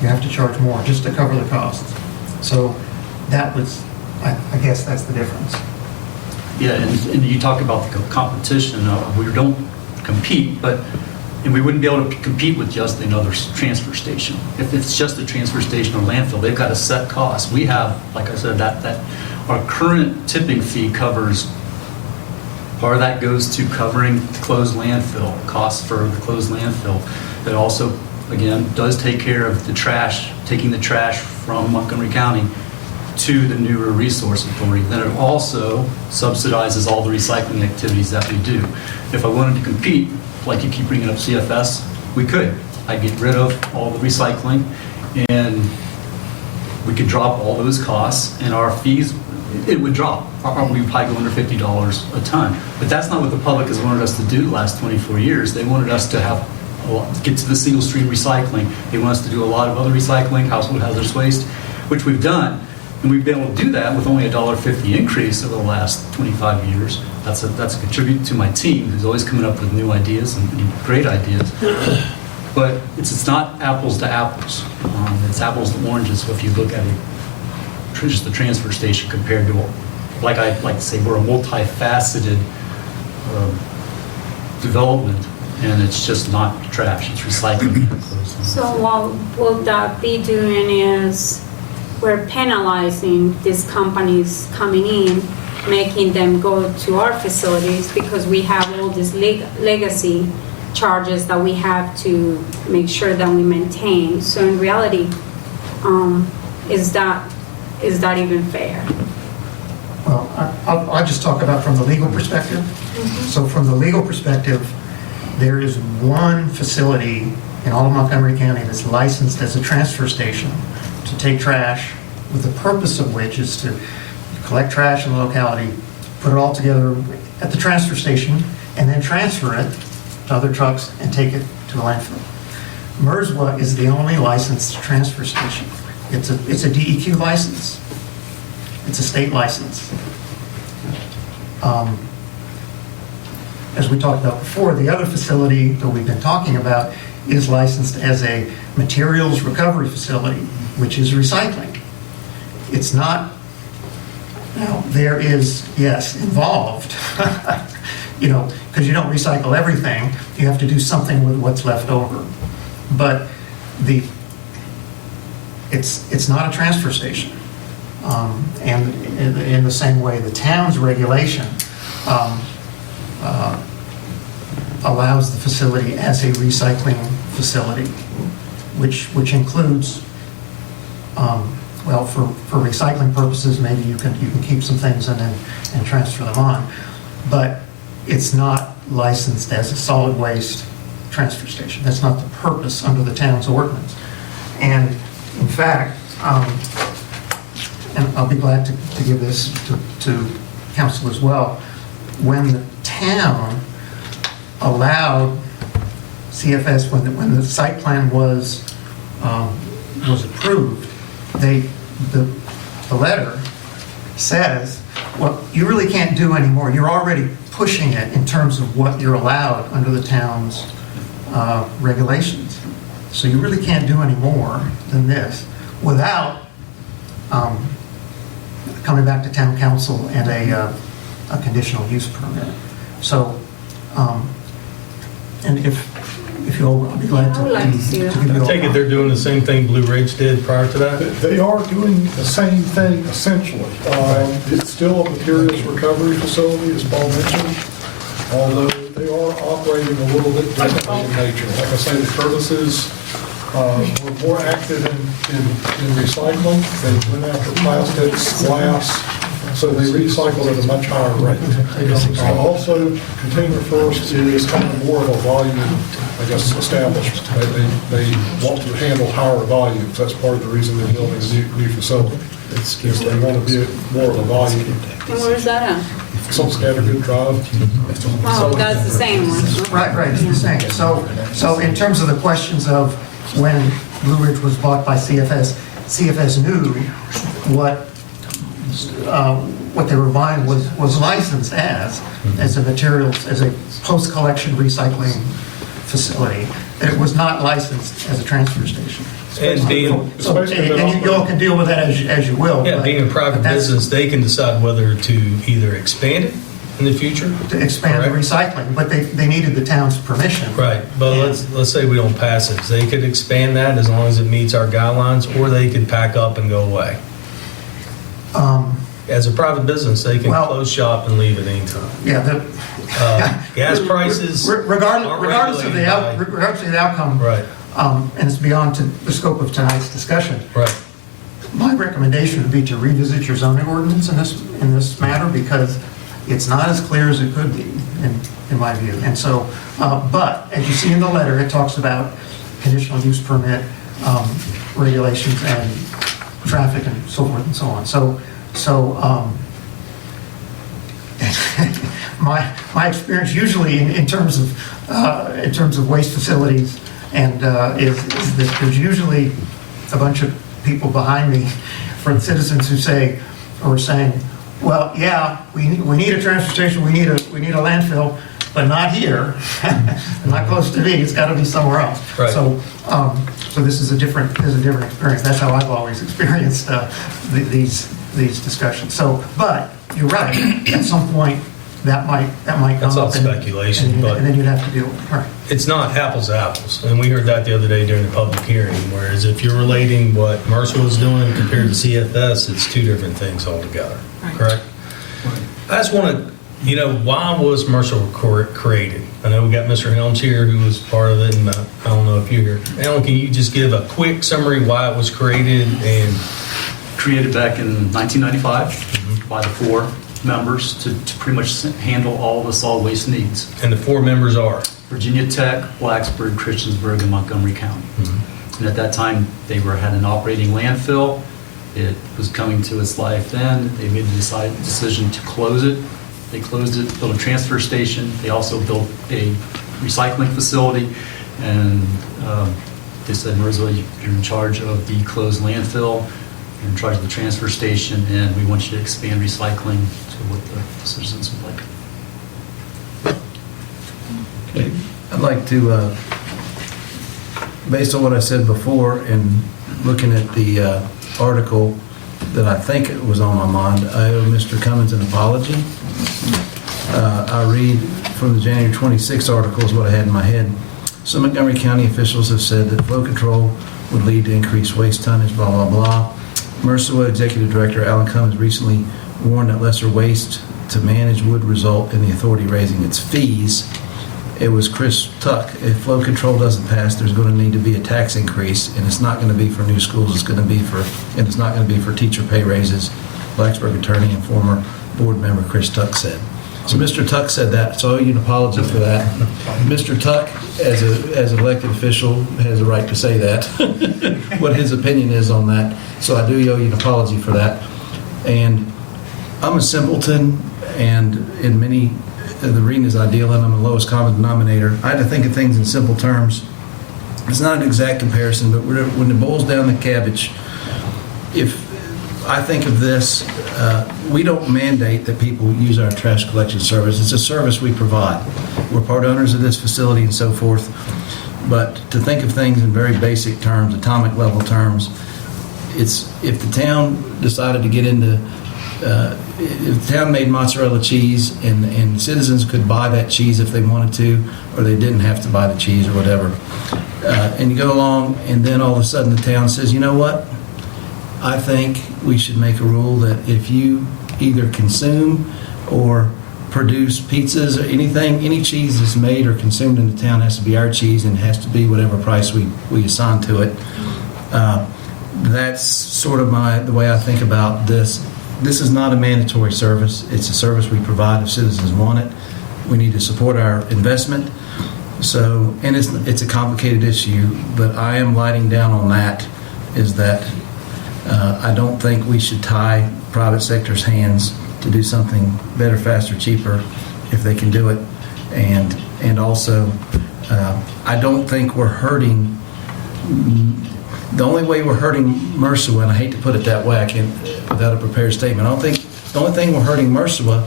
you have to charge more just to cover the costs. So that was, I guess that's the difference. Yeah, and you talk about the competition, we don't compete, and we wouldn't be able to compete with just another transfer station. If it's just a transfer station or landfill, they've got a set cost. We have, like I said, that our current tipping fee covers, part of that goes to covering the closed landfill, costs for the closed landfill. That also, again, does take care of the trash, taking the trash from Montgomery County to the newer resource authority. Then it also subsidizes all the recycling activities that we do. If I wanted to compete, like you keep bringing up CFS, we could. I'd get rid of all the recycling and we could drop all those costs and our fees, it would drop. We'd probably go under $50 a ton. But that's not what the public has wanted us to do the last 24 years. They wanted us to get to the single stream recycling. They want us to do a lot of other recycling, household hazardous waste, which we've done. And we've been able to do that with only a $1.50 increase over the last 25 years. That's a contribute to my team, who's always coming up with new ideas and great ideas. But it's not apples to apples. It's apples to oranges. So if you look at it, just the transfer station compared to, like I like to say, we're a multifaceted development, and it's just not trash, it's recycling. So what that be doing is we're penalizing these companies coming in, making them go to our facilities because we have all these legacy charges that we have to make sure that we maintain. So in reality, is that even fair? Well, I'll just talk about from the legal perspective. So from the legal perspective, there is one facility in all of Montgomery County that's licensed as a transfer station to take trash, with the purpose of which is to collect trash in the locality, put it all together at the transfer station, and then transfer it to other trucks and take it to a landfill. Merswa is the only licensed transfer station. It's a DEQ license. It's a state license. As we talked about before, the other facility that we've been talking about is licensed as a materials recovery facility, which is recycling. It's not, now there is, yes, involved, because you don't recycle everything, you have to do something with what's left over. But it's not a transfer station. And in the same way, the town's regulation allows the facility as a recycling facility, which includes, for recycling purposes, maybe you can keep some things and transfer them on, but it's not licensed as a solid waste transfer station. That's not the purpose under the town's ordinance. And in fact, and I'll be glad to give this to council as well, when the town allowed CFS, when the site plan was approved, the letter says, well, you really can't do any more. You're already pushing it in terms of what you're allowed under the town's regulations. So you really can't do any more than this without coming back to town council and a conditional use permit. So, and if you'll, I'll be glad to. I would like to see that. give you I take it they're doing the same thing Blue Ridge did prior to that? They are doing the same thing essentially. It's still a materials recovery facility, as Paul mentioned, although they are operating a little bit differently in nature. Like I say, the Curtis's were more active in recycling. They went after plastics, glass, so they recycle at a much higher rate. Also, Container First is kind of more of a volume, I guess, establishment. They want to handle higher volumes. That's part of the reason they're building a new facility. Is they want to be more of a volume. And where is that at? Some Scattergood Drive. Oh, that's the same one. Right, it's the same. So in terms of the questions of when Blue Ridge was bought by CFS, CFS knew what they were buying was licensed as a materials, as a post-collection recycling facility. It was not licensed as a transfer station. And being, And you all can deal with that as you will. yeah, but- being a private but that's business, they can decide whether to either expand it in the future. to expand the Correct. recycling, but they needed the town's permission. Right, but And- let's say we don't pass it. They could expand that as long as it meets our guidelines, or they could pack up and go away. As a private business, they can Well- close shop and leave at any time. Yeah, Gas prices aren't regardless of regulated by- regardless of the outcome. Right, And it's beyond the scope of tonight's discussion. right. My recommendation would be to revisit your zoning ordinance in this matter, because it's not as clear as it could be, in my view. And so, but as you see in the letter, it talks about conditional use permit regulations and traffic and so forth and so on. So my experience usually in terms of waste facilities and is that there's usually a bunch of people behind me from citizens who say, or are saying, well, yeah, we need a transfer station, we need a landfill, but not here, not close to me, it's got to be somewhere else. Right. So this is a different experience. That's how I've always experienced these discussions. So, but you're right. At some point, that might come That's all up, and speculation, but- then you'd have to deal with it. Right. It's not apples to apples, and we heard that the other day during the public hearing, whereas if you're relating what Mercer was doing compared to CFS, it's two different things altogether, Right. correct? I just want to, why was Mercer created? I know we got Mr. Helms here who was part of it, and I don't know if you're here. Alan, can you just give a quick summary why it was created? And Created back in 1995 by the 4 members to pretty much handle all the solid waste needs. the 4 members are? Virginia Tech, Blacksburg, Christiansburg, and Montgomery County. And at that time, they had an operating landfill. It was coming to its life then. They made the decision to close it. They closed it, built a transfer station. They also built a recycling facility. And they said, Mirza, you're in charge of the closed landfill. You're in charge of the transfer station, and we want you to expand recycling to what the citizens would like. Okay. I'd like to, based on what I said before and looking at the article that I think it was on my mind, I owe Mr. Cummins an apology. I read from the January 26th article is what I had in my head. Some Montgomery County officials have said that flow control would lead to increased waste tonnage, blah, blah, blah. Mercer Executive Director Alan Cummins recently warned that lesser waste to manage would result in the authority raising its fees. It was Chris Tuck. If flow control doesn't pass, there's going to need to be a tax increase, and it's not going to be for new schools. It's not going to be for teacher pay raises. Blacksburg attorney and former board member Chris Tuck said. So Mr. Tuck said that. So I owe you an apology for that. Mr. Tuck, as an elected official, has a right to say that. What his opinion is on that. So I do owe you an apology for that. And I'm a simpleton, and in many of the arenas I deal in, I'm the lowest common denominator. I had to think of things in simple terms. It's not an exact comparison, but when it boils down to cabbage, if I think of this, we don't mandate that people use our trash collection service. It's a service we provide. We're part owners of this facility and so forth. But to think of things in very basic terms, atomic level terms, it's if the town decided to get into if the town made mozzarella cheese and citizens could buy that cheese if they wanted to, or they didn't have to buy the cheese or whatever, and you go along and then all of a sudden the town says, you know what, I think we should make a rule that if you either consume or produce pizzas or anything, any cheese that's made or consumed in the town has to be our cheese and has to be whatever price we assign to it. That's sort of the way I think about this. This is not a mandatory service. It's a service we provide if citizens want it. We need to support our investment. So, and it's a complicated issue, but I am lighting down on that, is that I don't think we should tie private sector's hands to do something better, faster, cheaper if they can do it. And also, I don't think we're hurting. The only way we're hurting Mercewa, and I hate to put it that way, I can't without a prepared statement. I don't think the only thing we're hurting Mercewa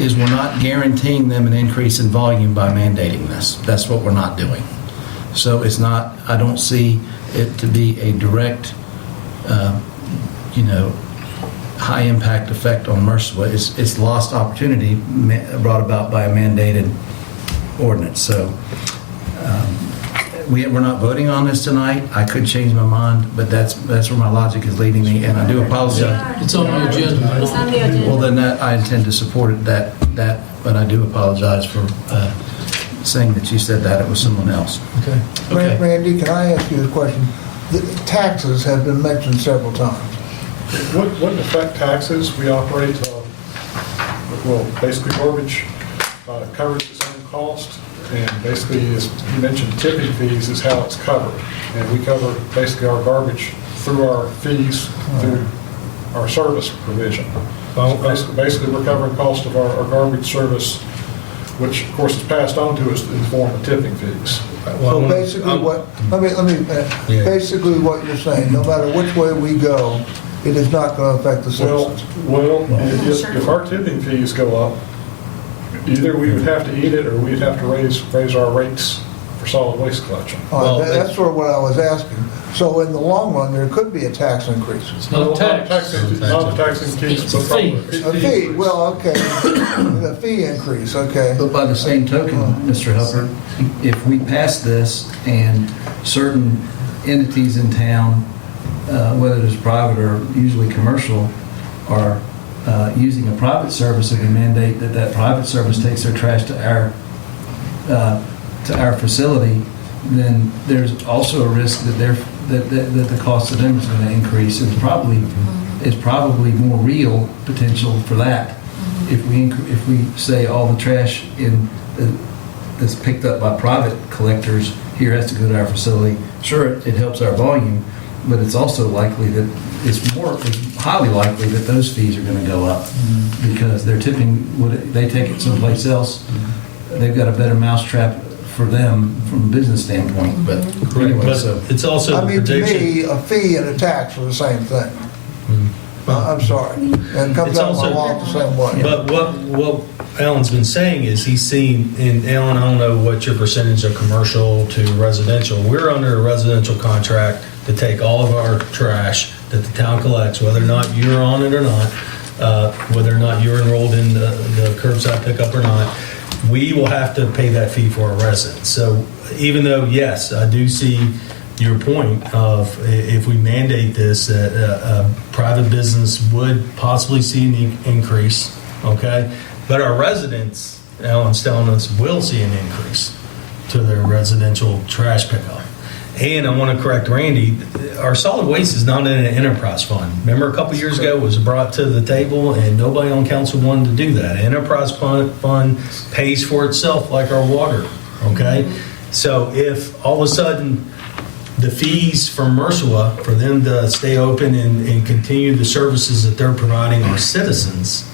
is we're not guaranteeing them an increase in volume by mandating this. That's what we're not doing. So it's not. I don't see it to be a direct, high impact effect on Mercewa. It's lost opportunity brought about by a mandated ordinance. So. We're not voting on this tonight. I could change my mind, but that's where my logic is leading me, and I do apologize. It's on the agenda. It's on the agenda. Well, then I intend to support it, but I do apologize for saying that you said that it was someone else. Okay. Randy, can I ask you a question? The taxes have been mentioned several times. Wouldn't affect taxes. We operate, basically garbage covers its own cost. And basically, as you mentioned, tipping fees is how it's covered. And we cover basically our garbage through our fees, through our service provision. Basically, we're covering cost of our garbage service, which of course is passed on to us in the form of tipping fees. So basically basically what you're saying, no matter which way we go, it is not going to affect the citizens. If our tipping fees go up, either we would have to eat it or we'd have to raise our rates for solid waste collection. That's sort of what I was asking. So in the long run, there could be a tax increase. It's not a tax. Not a tax increase, It's a but fee. A fee, well, okay, a fee increase, okay. But by the same token, Mr. Hubbard, if we pass this and certain entities in town, whether it's private or usually commercial, are using a private service, and we mandate that private service takes their trash to our facility, then there's also a risk that the cost of them is going to increase. It's probably more real potential for that if we say all the trash that's picked up by private collectors here has to go to our facility. Sure, it helps our volume, but it's also likely that it's highly likely that those fees are going to go up because they're tipping. They take it someplace else. They've got a better mousetrap for them from a business standpoint. But anyway, But so it's also I the mean, to prediction. me, a fee and a tax are the same thing. I'm sorry. And it comes It's out of my also- wallet the same way. But what Alan's been saying is he's seen, and Alan, I don't know what your percentage of commercial to residential. We're under a residential contract to take all of our trash that the town collects, whether or not you're on it or not, whether or not you're enrolled in the curbside pickup or not. We will have to pay that fee for our residents. So even though, yes, I do see your point of if we mandate this, a private business would possibly see an increase, okay? But our residents, Alan's telling us, will see an increase to their residential trash pickup. And I want to correct Randy, our solid waste is not in an enterprise fund. Remember a couple years ago it was brought to the table and nobody on council wanted to do that. Enterprise fund pays for itself like our water, okay? So if all of a sudden the fees from Mercewa for them to stay open and continue the services that they're providing our citizens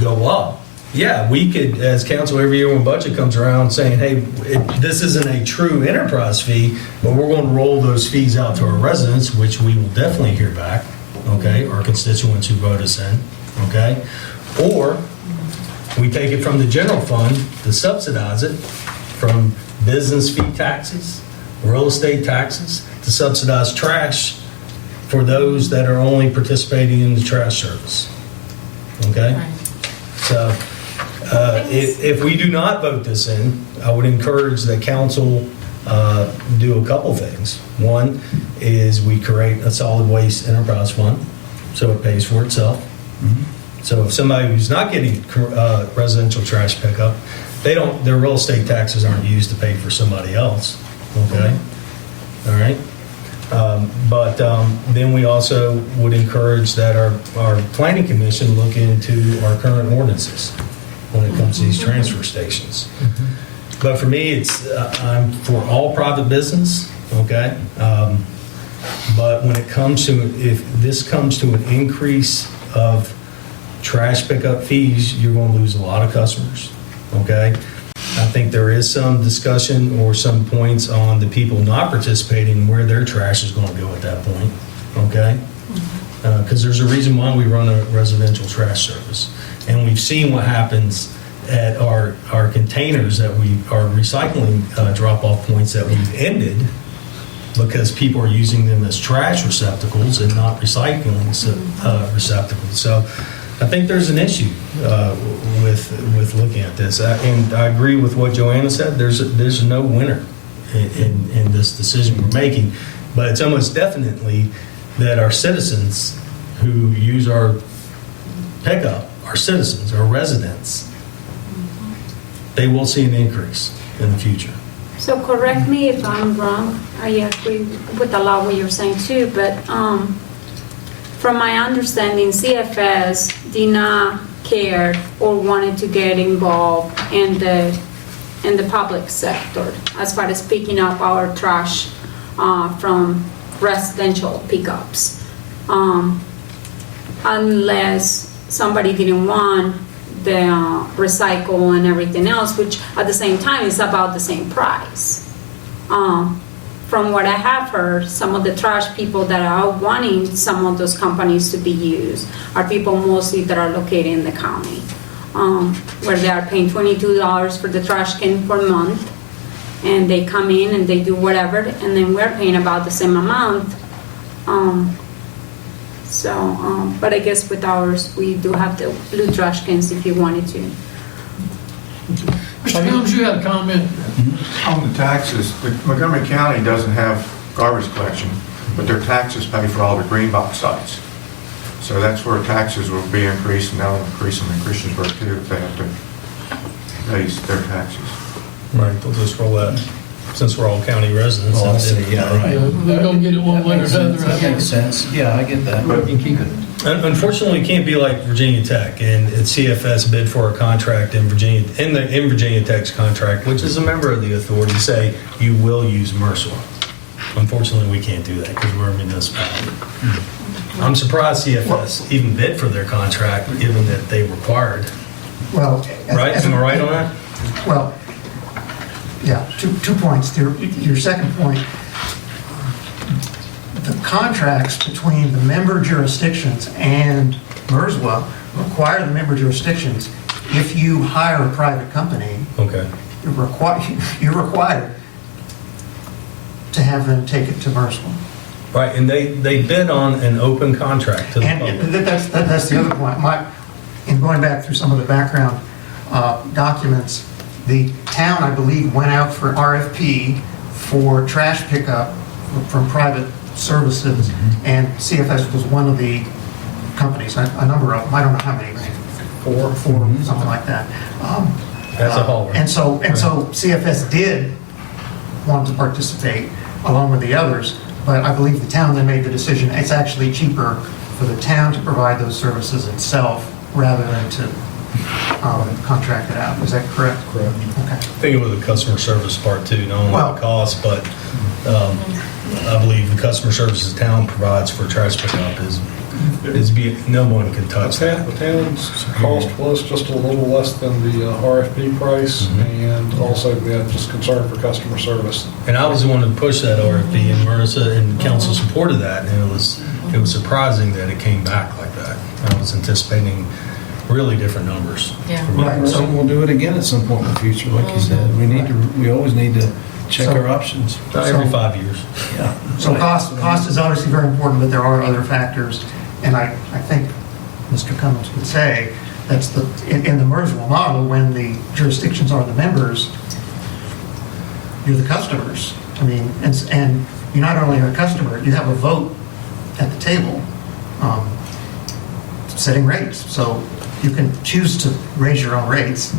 go up, yeah, we could, as council, every year when budget comes around, saying, hey, this isn't a true enterprise fee, but we're going to roll those fees out to our residents, which we will definitely hear back, okay, our constituents who vote us in, okay? Or we take it from the general fund to subsidize it from business fee taxes, real estate taxes, to subsidize trash for those that are only participating in the trash service, okay? Right. So if we do not vote this in, I would encourage the council do a couple things. One is we create a solid waste enterprise fund, so it pays for itself. So if somebody who's not getting residential trash pickup, their real estate taxes aren't used to pay for somebody else, okay? All right? But then we also would encourage that our planning commission look into our current ordinances when it comes to these transfer stations. But for me, I'm for all private business, okay? But when it comes to, if this comes to an increase of trash pickup fees, you're going to lose a lot of customers, okay? I think there is some discussion or some points on the people not participating where their trash is going to go at that point, okay? Because there's a reason why we run a residential trash service. And we've seen what happens at our containers that our recycling drop-off points that we've ended because people are using them as trash receptacles and not recycling receptacles. So I think there's an issue with looking at this. And I agree with what Joanna said. There's no winner in this decision we're making. But it's almost definitely that our citizens who use our pickup, our citizens, our residents, they will see an increase in the future. So correct me if I'm wrong, I agree with a lot what you're saying too, but from my understanding, CFS did not care or wanted to get involved in the public sector as far as picking up our trash from residential pickups, unless somebody didn't want the recycle and everything else, which at the same time is about the same price. From what I have heard, some of the trash people that are wanting some of those companies to be used are people mostly that are located in the county, where they are paying $22 for the trash can per month, and they come in and they do whatever, and then we're paying about the same amount. But I guess with ours, we do have the blue trash cans if you wanted to. Mr. Combs, you had a comment? On the taxes, Montgomery County doesn't have garbage collection, but their taxes pay for all the green box sites. So that's where taxes will be increased, and that'll increase them in Christiansburg too if they have to raise their taxes. Right, they'll just roll that, since we're all county residents. Oh, I see, yeah, right. They're going to get it one way or another. That makes sense. Yeah, I get that. But you keep it. Unfortunately, it can't be like Virginia Tech, and CFS bid for a contract in Virginia, in Virginia Tech's contract, which is a member of the authority, say you will use MRSA. Unfortunately, we can't do that because we're a municipality. I'm surprised CFS even bid for their contract, given that they required. Well, Right? Am I right on that? Well, yeah, two points. Your second point, the contracts between the member jurisdictions and MRSWA require the member jurisdictions, if you hire a private company, Okay. you're required to have them take it to MRSWA. Right, and they bid on an open contract to the public. And that's the other point. In going back through some of the background documents, the town, I believe, went out for RFP for trash pickup from private services, and CFS was one of the companies, a number of them, I don't know how many, four, something like that. As a whole, right? And so CFS did want to participate along with the others, but I believe the town then made the decision, it's actually cheaper for the town to provide those services itself rather than to contract it out. Is that correct? Correct. Okay. I think it was the customer service part too, not only Well- the cost, but I believe the customer services the town provides for trash pickup no one can touch that. The town's cost was just a little less than the RFP price, and also we had just concern for customer service. And I was the one who pushed that RFP, and Marissa and council supported that, and it was surprising that it came back like that. I was anticipating really different numbers. Yeah. Right. So we'll do it again at some point in the future, like you said. We always need to check our options. Not every 5 years. Yeah. So cost is obviously very important, but there are other factors, and I think Mr. Cummings would say that's in the MRSWA model, when the jurisdictions are the members, you're the customers. I mean, and you not only are a customer, you have a vote at the table. setting rates. So you can choose to raise your own rates.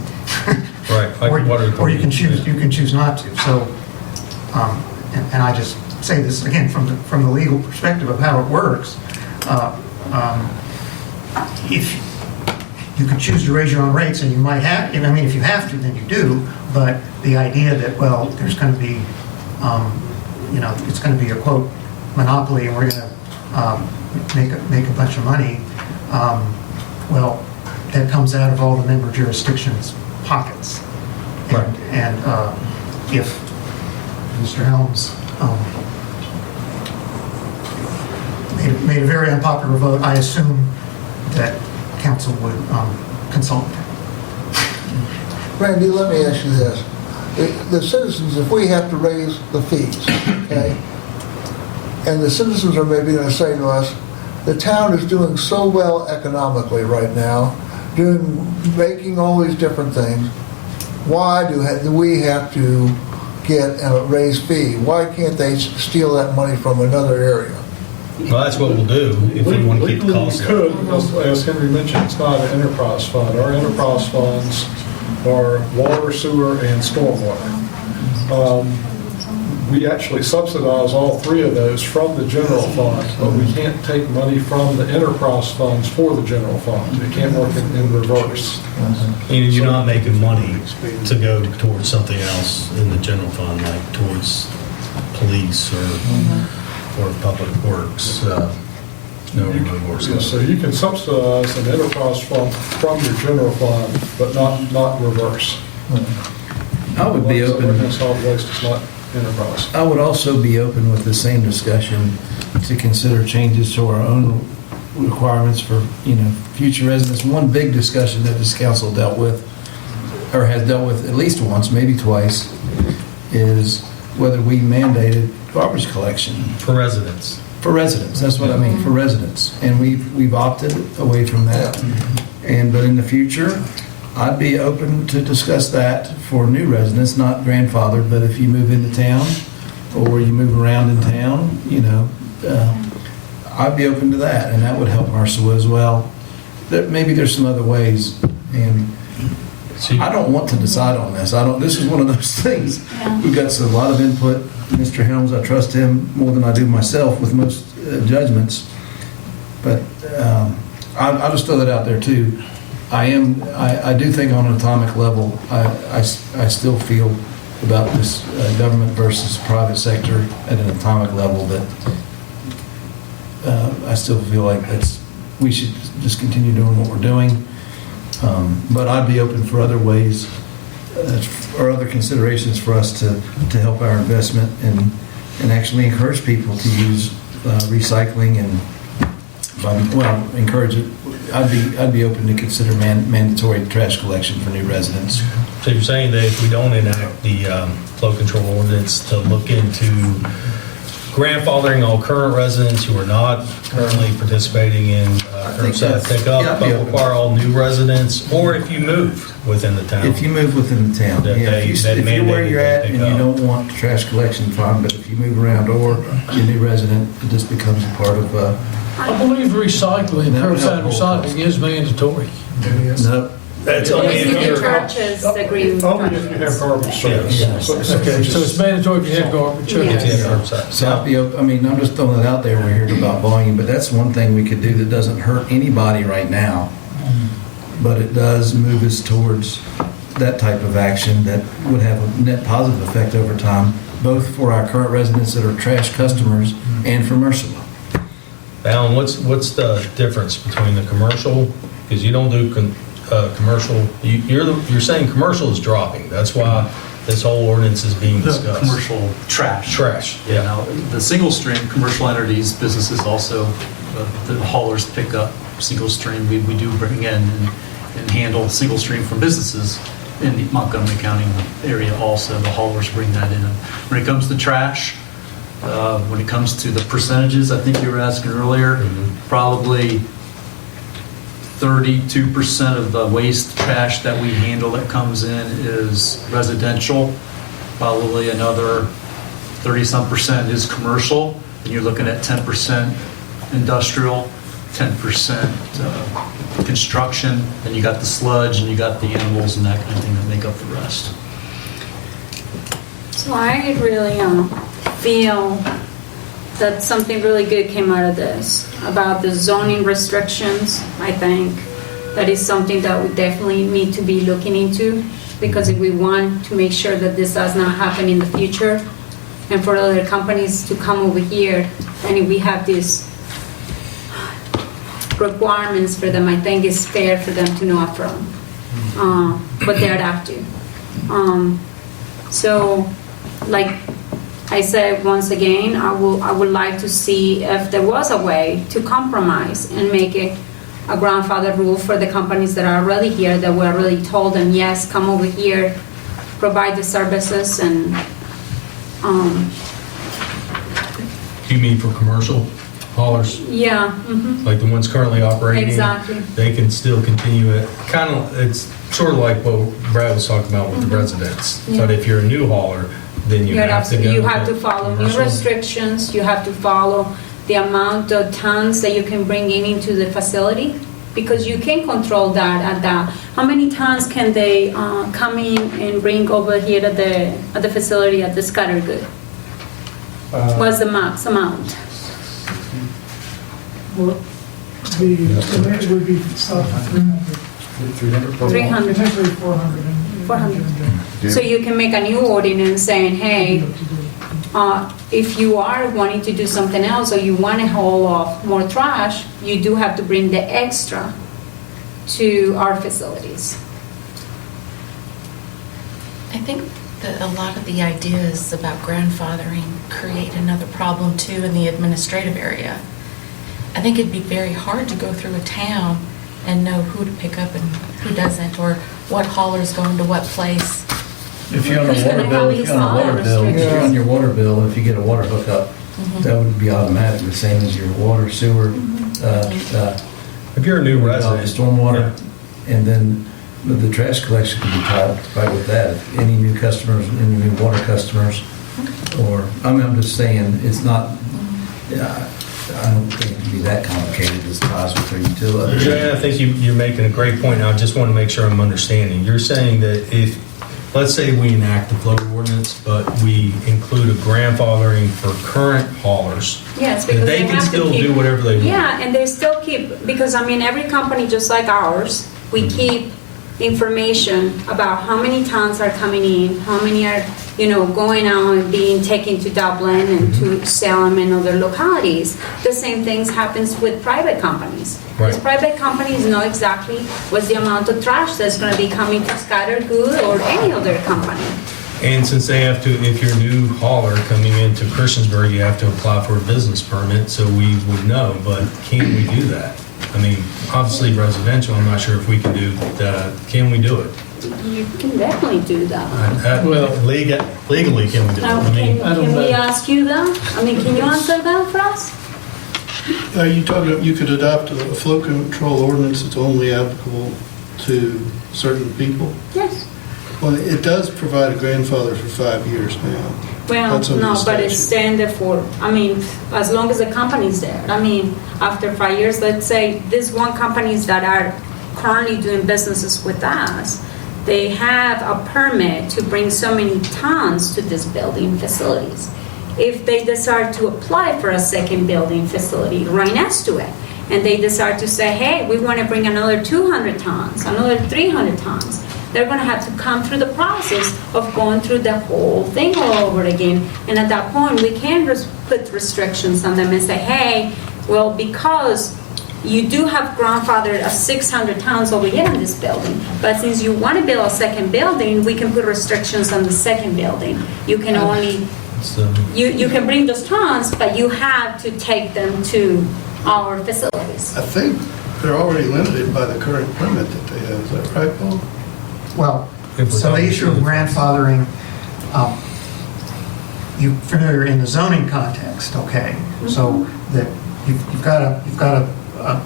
Right. Like water Or you can authority. choose not to. So, and I just say this again from the legal perspective of how it works. If you could choose to raise your own rates, and you might have, I mean, if you have to, then you do. But the idea that, well, there's going to be, it's going to be a quote monopoly, and we're going to make a bunch of money. Well, that comes out of all the member jurisdictions' pockets. Right. And if Mr. Helms made a very unpopular vote, I assume that council would consult. Randy, let me ask you this. The citizens, if we have to raise the fees, okay, and the citizens are maybe going to say to us, the town is doing so well economically right now, making all these different things, why do we have to get a raised fee? Why can't they steal that money from another area? Well, that's what we'll do if we want to keep the Legally, costs we low. could, as Henry mentioned, it's not an enterprise fund. Our enterprise funds are water, sewer, and stormwater. We actually subsidize all three of those from the general fund, but we can't take money from the enterprise funds for the general fund. It can't work in reverse. And you're not making money to go towards something else in the general fund, like towards police or public works, Yes, so you can subsidize an enterprise fund from your general fund, but not reverse. I would be open. Solid waste is not enterprise. I would also be open with the same discussion to consider changes to our own requirements for, future residents. One big discussion that this council dealt with, or has dealt with at least once, maybe twice, is whether we mandated garbage collection. For residents. For residents, that's what I mean, for residents. And we've opted away from that. But in the future, I'd be open to discuss that for new residents, not grandfathered, but if you move into town or you move around in town, I'd be open to that, and that would help Marshall as well. Maybe there's some other ways, and I don't want to decide on this. This is one of those things. We've got a lot of input. Mr. Helms, I trust him more than I do myself with most judgments. But I'll just throw that out there too. I do think on an atomic level, I still feel about this government versus private sector at an atomic level that I still feel like we should just continue doing what we're doing. But I'd be open for other ways or other considerations for us to help our investment and actually encourage people to use recycling and encourage it. I'd be open to consider mandatory trash collection for new residents. So you're saying that if we don't enact the flow control ordinance, to look into grandfathering all current residents who are not currently participating in curbside pickup, but require all new residents, or if you move within the town. If you move within the town, if you're where you're at and you don't want trash collection, fine, but if you move around or you're a new resident, it just becomes a part of I believe recycling, That would help curbside recycling is mandatory. No, That's only If if you you're. purchase the green. Only if you have garbage service. Yeah. So it's mandatory if you have garbage. Yeah. If you have curbside. So I'm just throwing it out there. We're hearing about volume, but that's one thing we could do that doesn't hurt anybody right now. But it does move us towards that type of action that would have a net positive effect over time, both for our current residents that are trash customers and for Mercer. Alan, what's the difference between the commercial, because you don't do commercial, you're saying commercial is dropping, that's why this whole ordinance is being The discussed. commercial trash. Trash, yeah. Now, the single stream, commercial entities, businesses also, the haulers pick up single stream. We do bring in and handle single stream from businesses in the Montgomery County area also. The haulers bring that in. When it comes to trash, when it comes to the percentages, I think you were asking earlier, probably 32% of the waste trash that we handle that comes in is residential. Probably another 30-some% is commercial, and you're looking at 10% industrial, 10% construction, then you got the sludge, and you got the animals and that kind of thing that make up the rest. So I really feel that something really good came out of this, about the zoning restrictions. I think that is something that we definitely need to be looking into, because if we want to make sure that this does not happen in the future, and for other companies to come over here, and if we have these requirements for them, I think it's fair for them to know upfront what they're up to. So, like I said once again, I would like to see if there was a way to compromise and make it a grandfather rule for the companies that are already here, that we already told them, yes, come over here, provide the services, and You mean for commercial haulers? yeah, Like the ones currently operating? Exactly. They can still continue it. Kind of, it's sort of like what Brad was talking about with the residents. Yeah. But if you're a new hauler, then you have to go. You have to follow new commercial. restrictions, you have to follow the amount of tons that you can bring into the facility, because you can control that at that. How many tons can they come in and bring over here at the facility at the scattered good? What's the max amount? Well, the limit would be south of 300, 300. potentially 400. 400. So you can make a new ordinance saying, hey, if you are wanting to do something else, or you want to haul off more trash, you do have to bring the extra to our facilities. I think that a lot of the ideas about grandfathering create another problem too in the administrative area. I think it'd be very hard to go through a town and know who to pick up and who doesn't, or what hauler's going to what place. If you're on a Who's water gonna bill, have if these you're on a water other bill, if you're restrictions? on your water bill, if you get a water hookup, that would be automatic, the same as your water, sewer, If you're a new resident. stormwater, and then the trash collection can be tied right with that. If any new customers, any new water customers, or, I'm just saying, it's not, I don't think it can be that complicated as ties with their utilities. Yeah, I think you're making a great point. I just want to make sure I'm understanding. You're saying that if, let's say we enact the flow ordinance, but we include a grandfathering for current haulers, Yes, that because they they can have still to keep. do whatever they want. Yeah, and they still keep, because I mean, every company, just like ours, we keep information about how many tons are coming in, how many are, going out and being taken to Dublin and to sell them in other localities. The same things happens with private companies. Right. Because private companies know exactly what's the amount of trash that's going to be coming to Scattered Good or any other company. And since they have to, if you're a new hauler coming into Christiansburg, you have to apply for a business permit, so we would know, but can we do that? I mean, obviously residential, I'm not sure if we can do that. Can we do it? You can definitely do that. Well- Legally, can we do it? Now, I mean, I don't can we know. ask you that? I mean, can you answer that for us? Are you talking about you could adopt a flow control ordinance that's only applicable to certain people? Yes. Well, it does provide a grandfather for 5 years now. Well, That's under no, the but it's statute. standard for, I mean, as long as the company's there. I mean, after 5 years, let's say this one companies that are currently doing businesses with us, they have a permit to bring so many tons to this building facilities. If they decide to apply for a second building facility right next to it, and they decide to say, hey, we want to bring another 200 tons, another 300 tons, they're going to have to come through the process of going through the whole thing all over again. And at that point, we can put restrictions on them and say, hey, well, because you do have grandfathered of 600 tons over here in this building, but since you want to build a second building, we can put restrictions on the second building. You can only, you can bring those tons, but you have to take them to our facilities. I think they're already limited by the current permit that they have. Is that right, Paul? Well, If we're so the talking issue of about- grandfathering, you're familiar in the zoning context, okay? So that you've got a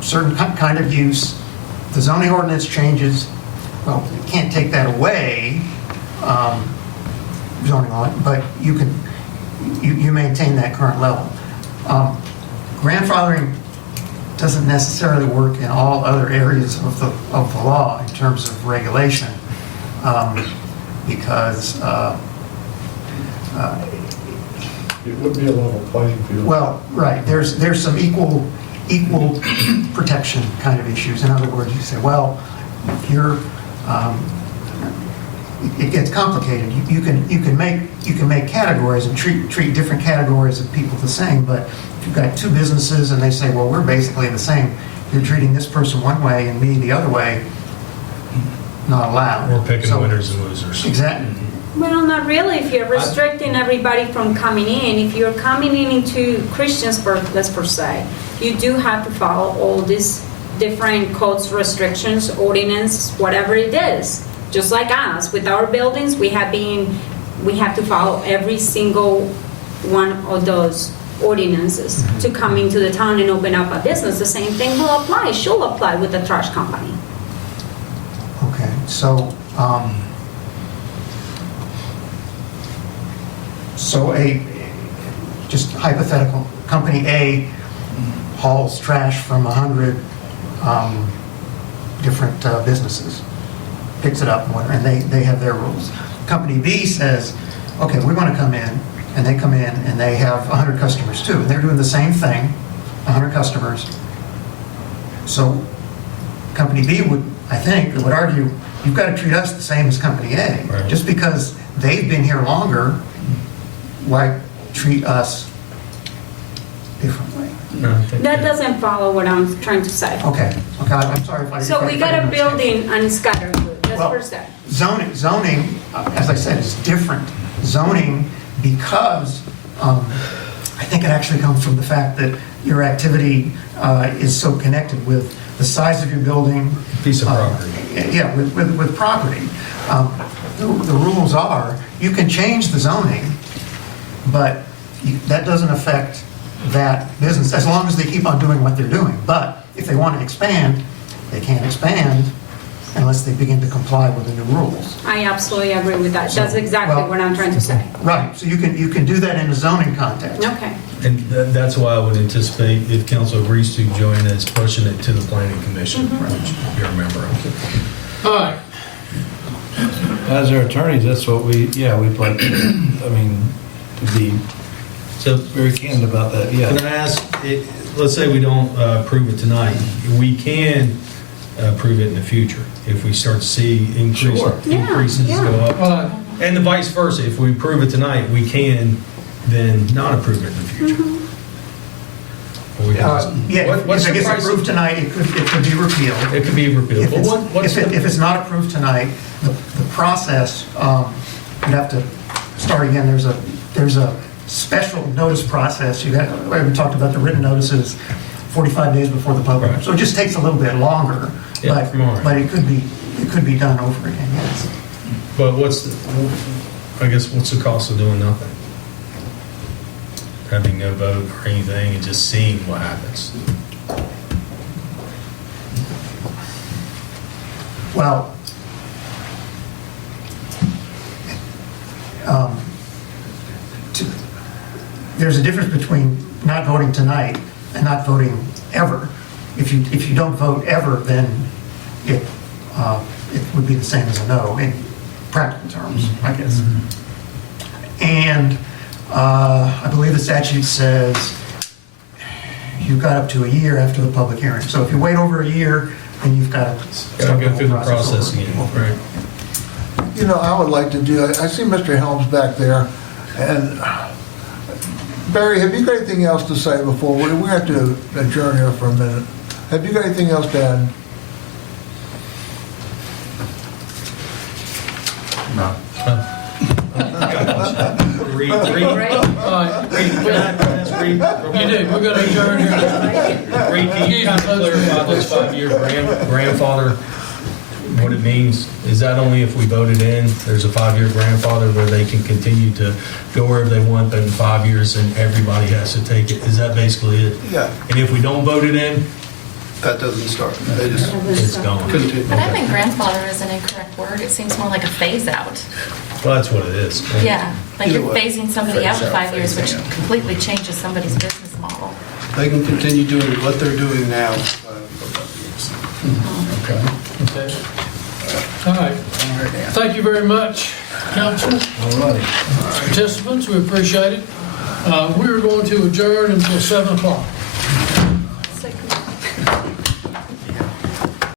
certain kind of use, the zoning ordinance changes, well, you can't take that away, zoning law, but you maintain that current level. Grandfathering doesn't necessarily work in all other areas of the law in terms of regulation, because It would be a level playing field. well, right, there's some equal protection kind of issues. In other words, you say, well, you're, it gets complicated. You can make categories and treat different categories of people the same, but if you've got two businesses and they say, well, we're basically the same, you're treating this person one way and me the other way, not allowed. We're picking So- winners and losers. Exactly. Well, not really. If you're restricting everybody from coming in, if you're coming in into Christiansburg, let's per se, you do have to follow all these different codes, restrictions, ordinance, whatever it is. Just like us, with our buildings, we have to follow every single one of those ordinances to come into the town and open up a business. The same thing will apply, should apply with the trash company. Okay, so, just hypothetical, company A hauls trash from 100 different businesses, picks it up, and they have their rules. Company B says, okay, we want to come in, and they come in, and they have 100 customers too, and they're doing the same thing, 100 customers. So company B would argue, you've got to treat us the same as company A. Right. Just because they've been here longer, why treat us differently? No, I think That doesn't follow what I'm trying to say. Okay, I'm sorry if I... So we got a if I didn't building on Scatterwood, that's Well, per se. Zoning, as I said, is different. Zoning, because I think it actually comes from the fact that your activity is so connected with the size of your building. Piece of property. Yeah, with property. The rules are, you can change the zoning, but that doesn't affect that business, as long as they keep on doing what they're doing. But if they want to expand, they can't expand unless they begin to comply with the new rules. I absolutely agree with that. That's exactly Well- what I'm trying to say. Right, so you can do that in a zoning context. Okay. And that's why I would anticipate, if council agrees to join us, pushing it to the planning commission, which you're a member of. All right, As our attorneys, that's what we'd like, I mean, to be So very candid about that, can yeah. I ask, let's say we don't approve it tonight, we can approve it in the future if we start to see Sure. increases Yeah, go up. well, And the vice versa, if we approve it tonight, we can then not approve it in the future. Or we have- Yeah, What's if it the gets price? approved tonight, it could be repealed. It could be repealed. If But it's, what's if the- it's not approved tonight, the process, you'd have to start again. There's a special notice process. We talked about the written notices 45 days before the public. Right. So it just takes a little bit longer, Yeah, from our end. but it could be done over again, yes. But what's the cost of doing nothing? Having no vote or anything and just seeing what happens. Well, there's a difference between not voting tonight and not voting ever. If you don't vote ever, then it would be the same as a no in practical terms, I guess. And I believe the statute says you've got up to a year after the public hearing. So if you wait over a year, then you've got to Got to start go through the whole process over. again, right? You know, I would like to do, I see Mr. Helms back there, and Barry, have you got anything else to say before? We have to adjourn here for a minute. Have you got anything else to add? No. Read. all right. You do, we're gonna adjourn here. Reed, can you kind of clarify this 5-year grandfather, what it means? Is that only if we voted in, there's a 5-year grandfather where they can continue to go wherever they want, but in 5 years, and everybody has to take it? Is that basically it? Yeah, And if we don't vote it in, that doesn't start. They just it's gone? continue. But I think grandfather is an incorrect word. It seems more like a phase out. Well, that's what it is. Yeah, like Either you're way. phasing somebody out for Phase out, 5 years, which phasing out. completely changes somebody's business model. they can continue doing what they're doing now. Okay. Okay. All right. Thank you very much, council. All righty. Participants, we appreciate it. We're going to adjourn until 7 o'clock.